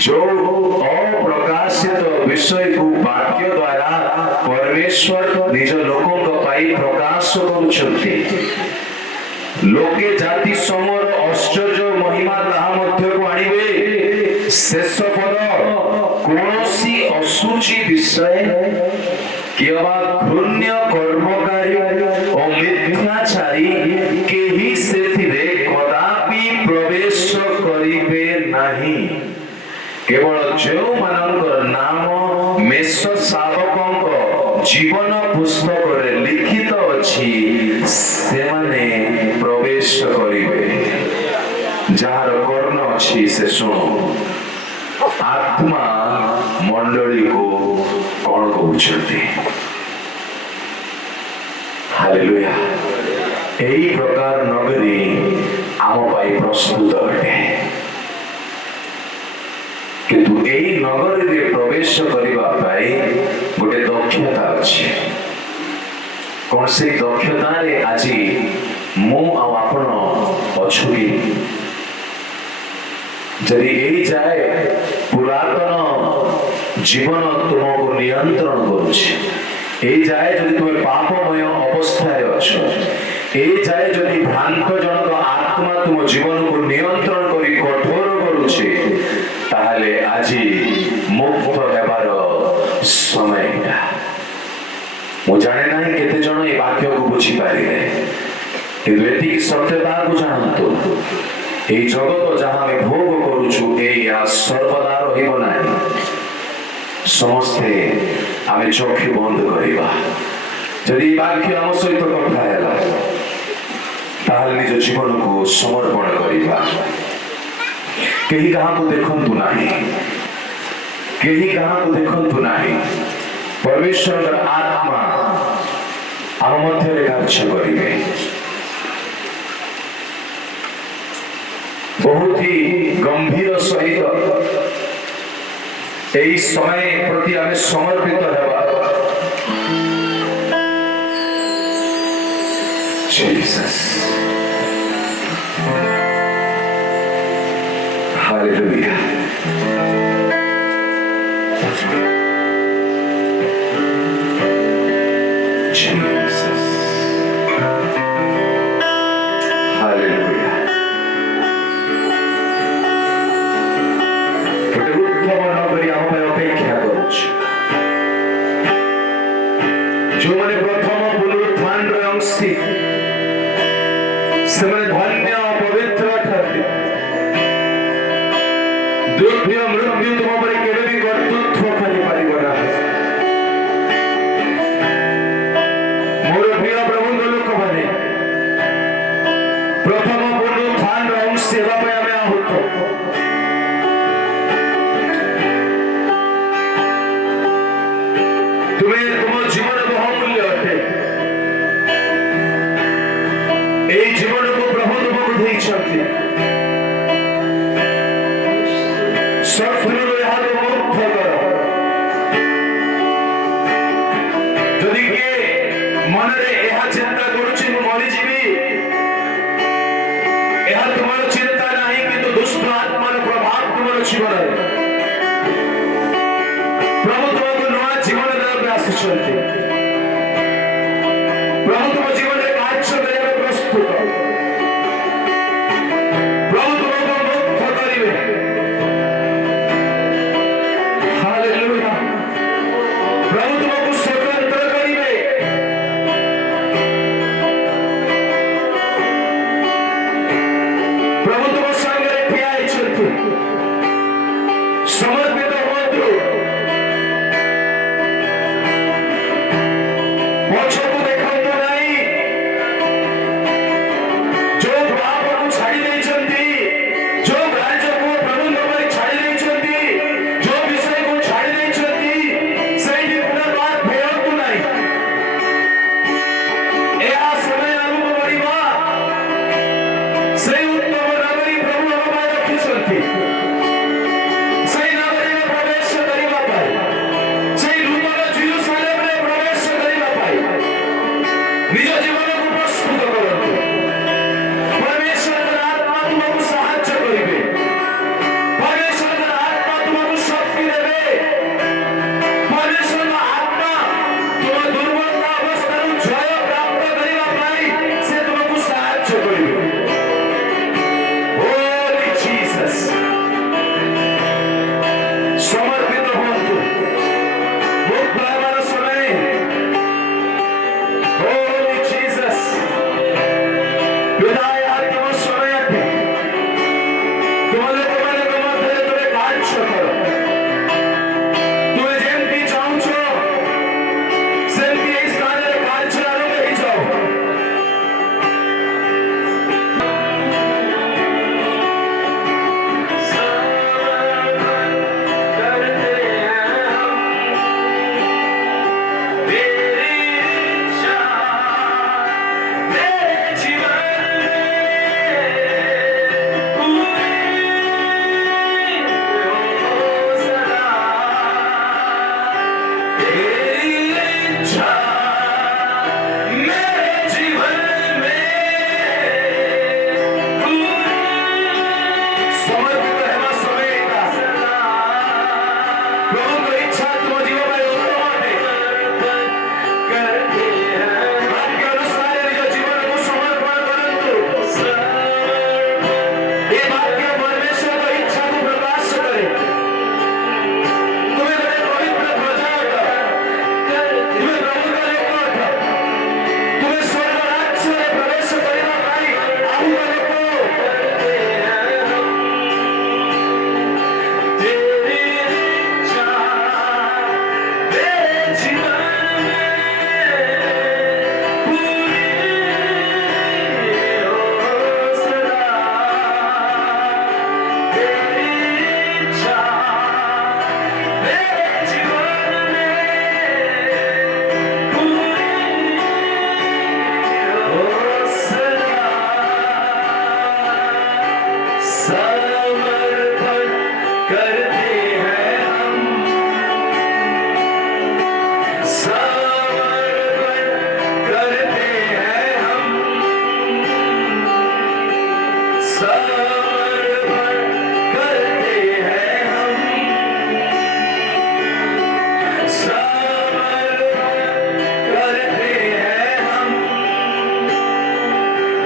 ଯୋଉ ଅପ୍ରକାଶିତ ବିଷୟକୁ ବାକ୍ୟ ଦ୍ୱାରା ପରମେଶ୍ୱର ନିଜ ଲୋକଙ୍କ ପାଇଁ ପ୍ରକାଶ କରୁଛନ୍ତି। ଲୋକେ ଜାତି ସମୂହର ଐଶ୍ୱର୍ଯ୍ୟ ମହିମା ତାହା ମଧ୍ୟକୁ ଆଣିବେ। ଶେଷ ପଦ, କୌଣସି ଅଶୁଚି ବିଷୟ କିମ୍ବା ଘୃଣ୍ୟ କର୍ମକାରୀ ଓ ମିଥ୍ୟାଚାରୀ କେହି ସେଥିରେ କଦାପି ପ୍ରବେଶ କରିବେ ନାହିଁ, କେବଳ ଯେଉଁମାନଙ୍କର ନାମ ମେଷ ଶାବକଙ୍କ ଜୀବନ ପୁସ୍ତକରେ ଲିଖିତ ଅଛି ସେମାନେ ପ୍ରବେଶ କରିବେ। ଯାହାର କର୍ଣ୍ଣ ଅଛି ସେ ଶୁଣୁ। ଆତ୍ମା ମଣ୍ଡଳୀକୁ କଣ କହୁଛନ୍ତି? ହାଲେଲୁୟା। ଏହି ପ୍ରକାର ନଗରୀ ଆମ ପାଇଁ ପ୍ରସ୍ତୁତ ଅଟେ, କିନ୍ତୁ ଏହି ନଗରୀରେ ପ୍ରବେଶ କରିବା ପାଇଁ ଗୋଟେ ଦକ୍ଷତା ଅଛି। କଣ ସେଇ ଦକ୍ଷତାରେ ଆଜି ମୁଁ ଆଉ ଆପଣ ଅଛୁ କି? ଯଦି ଏଇ ଯାଏ ପୁରାତନ ଜୀବନ ତୁମକୁ ନିୟନ୍ତ୍ରଣ କରୁଛି, ଏଇ ଯାଏ ଯଦି ତୁମେ ପାପମୟ ଅବସ୍ଥାରେ ଅଛ, ଏଇ ଯାଏ ଯଦି ଭ୍ରାନ୍ତ ଜଣକ ଆତ୍ମା ତୁମ ଜୀବନକୁ ନିୟନ୍ତ୍ରଣ କରି କଠୋର କରୁଛି, ତାହେଲେ ଆଜି ମୁକ୍ତ ହେବାର ସମୟ। ମୁଁ ଜାଣେ ନାହିଁ କେତେ ଜଣ ଏ ବାକ୍ୟକୁ ବୁଝିପାରିଲେ, କିନ୍ତୁ ଏତିକି ସତ୍ୟତାକୁ ଜାଣନ୍ତୁ, এই জগত যাহা আমি ভোগ করুছু এই সর্বদা রহিব ନାହିଁ। ସମସ୍ତେ ଆମେ ଚକ୍ଷୁ ବନ୍ଦ କରିବା। ଯଦି এই ବାକ୍ୟ ଆମ ସହିତ କଥା ହେଲା, ତାହେଲେ ନିଜ ଜୀବନକୁ ସମର୍ପଣ କରିବା। କେହି କାହାକୁ ଦେଖନ୍ତୁ ନାହିଁ, କେହି କାହାକୁ ଦେଖନ୍ତୁ ନାହିଁ। ପରମେଶ୍ୱରର ଆତ୍ମା ଆମ ମଧ୍ୟରେ କାର୍ଯ୍ୟ କରିବେ। बहुत ही गंभीर सहित यही समय प्रति आम समर्पित हेबा। Jesus hallelujah. Jesus hallelujah. अपेक्षा जो मैंने प्रथम पुनरुत्थान अंशी से धन्य पवित्र ठाते द्रव्य मृत्यु तुम पर केवे भी कर्तृत्व करि परिबो ना। मोर प्रिय प्रभु लोक माने प्रथम पुनरुत्थान अंशी हेबा पे आमे आहूत। तुम्हें तुम जीवन बहुमूल्य अटे। এই জীবন को प्रभु तुमको देइछंती। शत्रु हाथ मुक्त कर। जदि के मन रे एहा चिंता करूछि मु मरि जीवी, एहा तुमर चिंता नाही किंतु दुष्ट आत्मार प्रभाव तुमर जीवन रे। प्रभु तुमको नया जीवन आसुचंती। प्रभु तुम जीवन में कार्य करने प्रस्तुत। प्रभु तुमको मुक्त करिवे। हालेलुया। प्रभु तुमको स्वतंत्र करिवे। प्रभु तुम संगे ठिया होइछंती। समर्पित होतु। पछको देखंतु नहीं। जो पाप को छाड़ी देइछंती, जो राज्य को प्रभु लोक छाड़ी देइछंती, जो विषय को छाड़ी देइछंती, सेही पुनर्बार फेरंतु नहीं। एहा समय आगु बढ़िबा। सेही उत्तम नगरी प्रभु हम पाए रखिछंती। सेही नगरी में प्रवेश करिबा पाए, सेही नूतन जेरूसलेम रे प्रवेश करिबा पाए निज जीवन को प्रस्तुत करते। परमेश्वर आत्मा तुमको साहाय्य करिवे। परमेश्वर आत्मा तुमको शक्ति देवे। परमेश्वर आत्मा तुम दुर्बलता अवस्था जय प्राप्त करिबा पाई से तुमको साहाय्य करिवे। होली जीसस समर्पित होतु। मुक्त हेबार समय होली जीसस विदाय अंतिम समय अटे। तुम लोकमानक मध्य तुमे कार्य कर। तुमे जेमती चाहुछ सेमती एई स्थान रे कार्य आरंभ हेइ जाओ। तेरी इच्छा मेरे जीवन में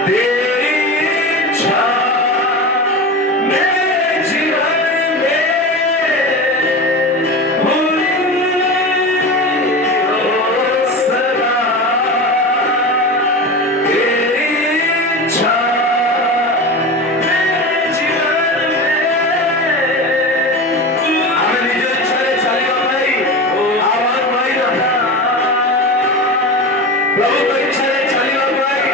तेरी इच्छा मेरे जीवन में पूरी हो सदा। तेरी इच्छा मेरे जीवन में ଆମେ ନିଜ ଇଚ୍ଛାରେ ଚାଲିବା ପାଇଁ ଆହ୍ୱାନ ପାଇବା। ପ୍ରଭୁଙ୍କ ଇଚ୍ଛାରେ ଚାଲିବା ପାଇଁ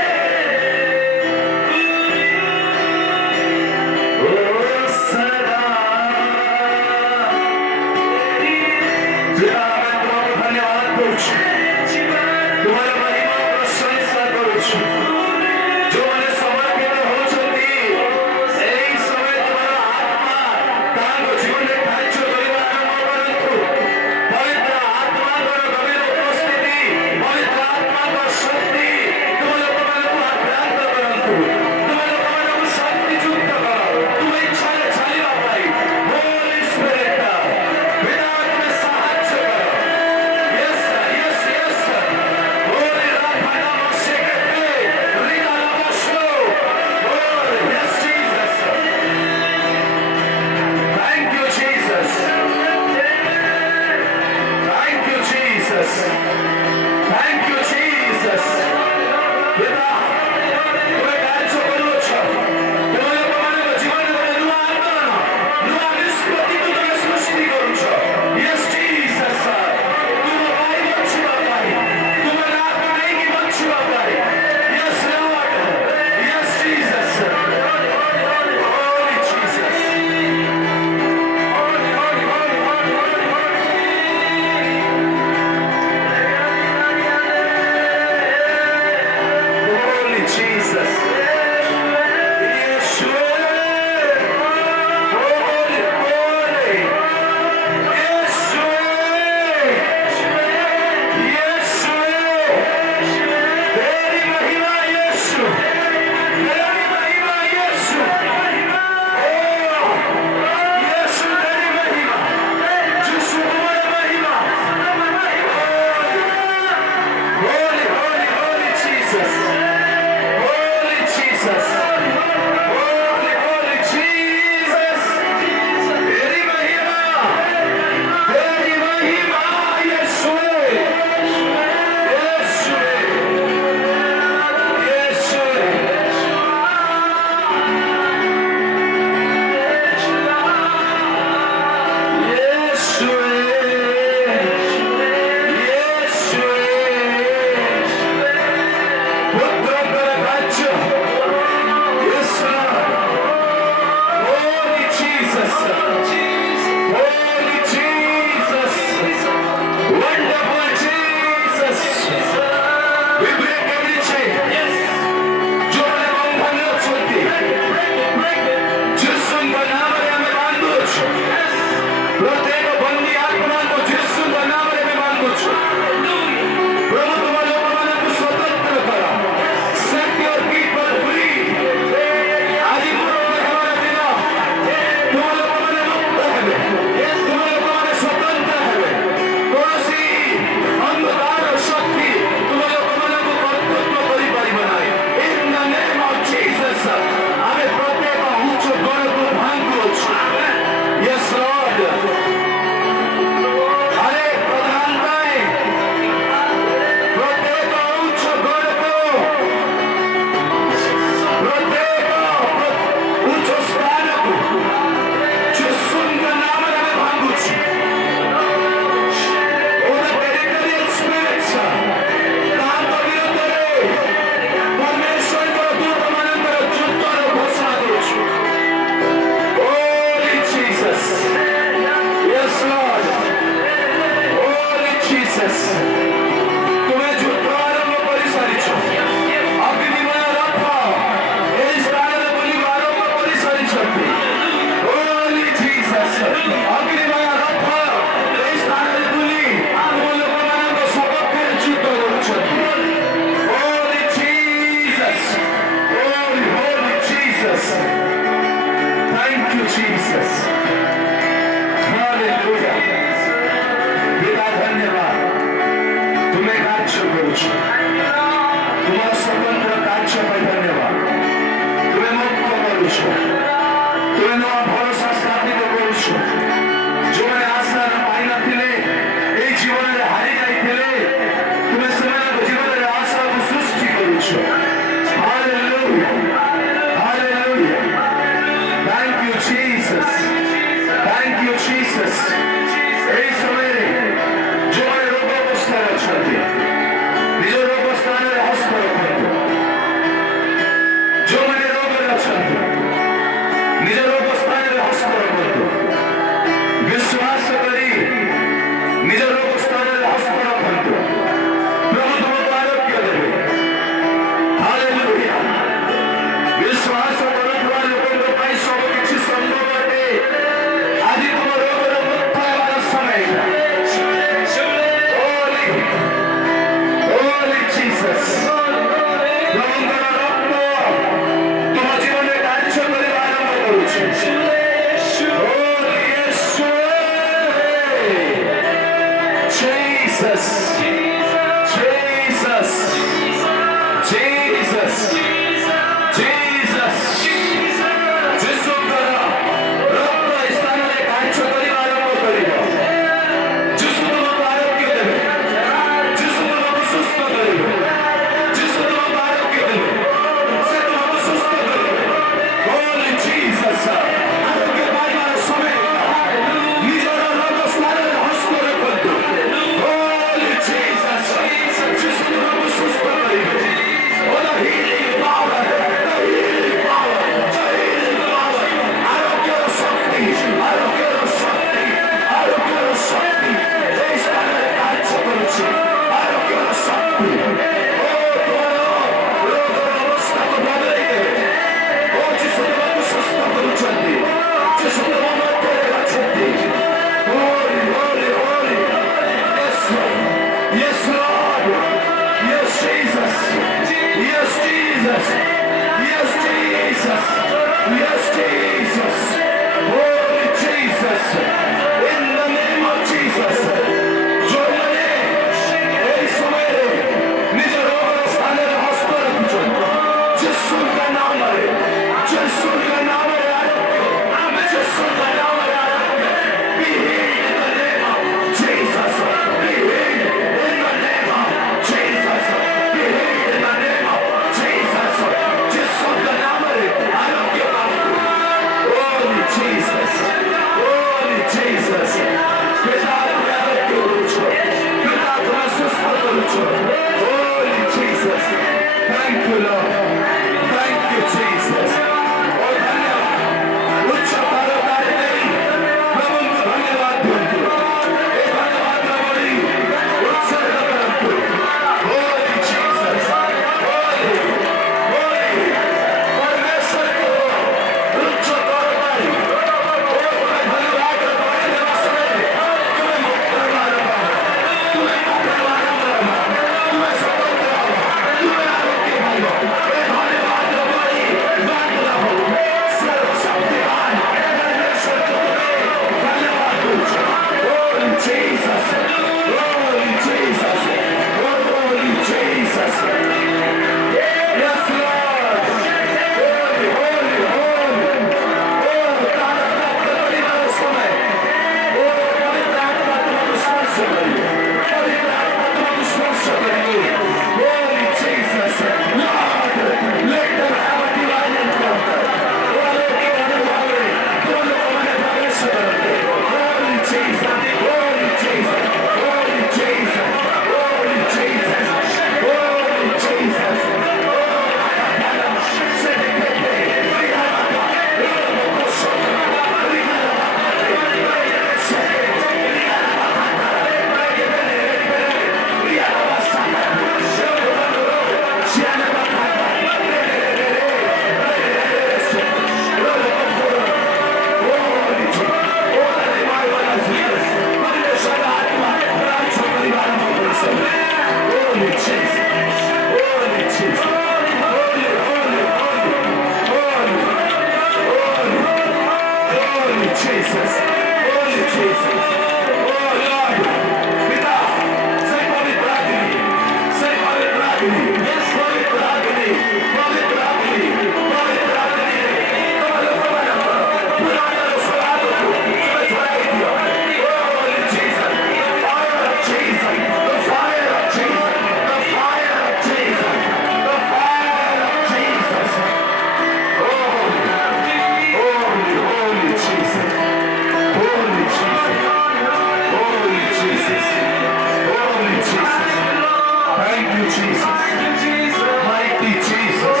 you, Jesus. Mighty Jesus.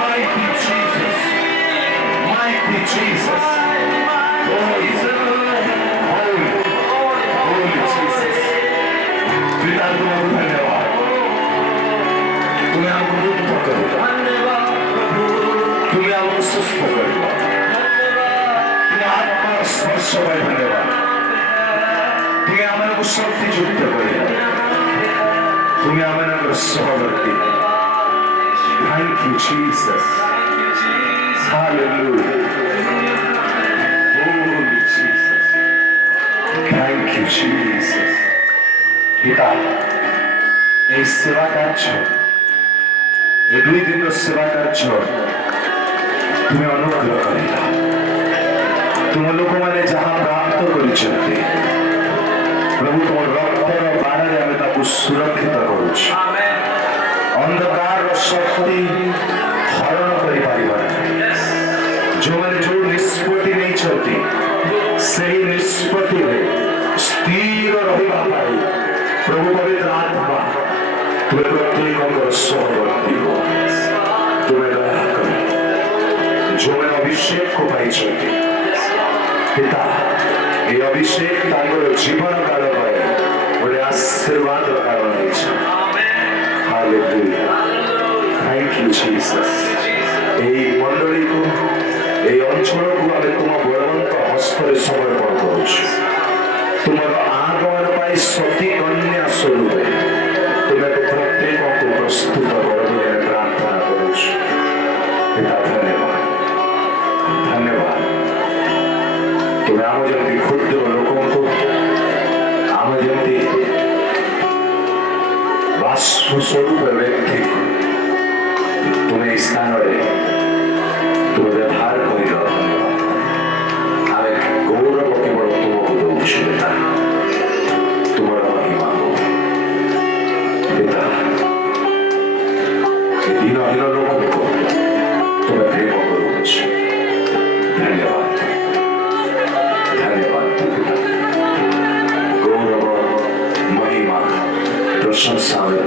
Mighty Jesus. Mighty Jesus. Holy, holy, holy Jesus. पिता तुम्हारा धन्यवाद. तुम्हें हमको मुक्त करो. तुम्हें हमको सुस्त करो. तुम्हें आत्मा स्पर्श पर धन्यवाद. तुम्हें हमको शक्ति युक्त करो. तुम्हें हमको सहवर्ती. Thank you, Jesus. Hallelujah. Holy Jesus. Thank you, Jesus. পিতা এই সেবা কার্য এই 2 দিনের সেবা কার্য তুমি অনুগ্রহ করিলা ତୁମ ଲୋକମାନେ ଯାହା ପ୍ରାପ୍ତ କରିଛନ୍ତି ପ୍ରଭୁ ତୁମ ରକ୍ତର ବାଣରେ ଆମେ ତାକୁ ସୁରକ୍ଷିତ କରୁଛୁ ଅନ୍ଧକାରର ଶକ୍ତି ହରଣ କରିପାରିବ ନାହିଁ ଯେଉଁମାନେ ଯେଉଁ ନିଷ୍ପତ୍ତି ନେଇଛନ୍ତି ସେହି ନିଷ୍ପତ୍ତିରେ ସ୍ଥିର ରହିବା ପାଇଁ प्रभु पवित्र आत्मा तुम्हें प्रत्येक सहवर्ती हो तुम्हें दया करो जो मैं अभिषेक को पाई पिता ये अभिषेक जीवन काल गोटे आशीर्वाद कारण थैंक यू जीसस यही मंडली को यही अंचल को आम तुम बलवंत हस्त समर्पण करुच तुम आगमन पाई सती कन्या स्वरूप तुम्हें प्रत्येक को प्रस्तुत कर प्रार्थना करुच पिता धन्यवाद धन्यवाद तुम्हें आम जमी क्षुद्र लोक को आम जमी बाष्प स्वरूप व्यक्ति तुम्हें स्थान तुम व्यवहार कर गौरव केवल तुमको दौछु पिता तुम्हारा महिमा हो पिता दीनहीन लोक को तुम्हें प्रेम करुच धन्यवाद धन्यवाद पिता गौरव महिमा प्रशंसा में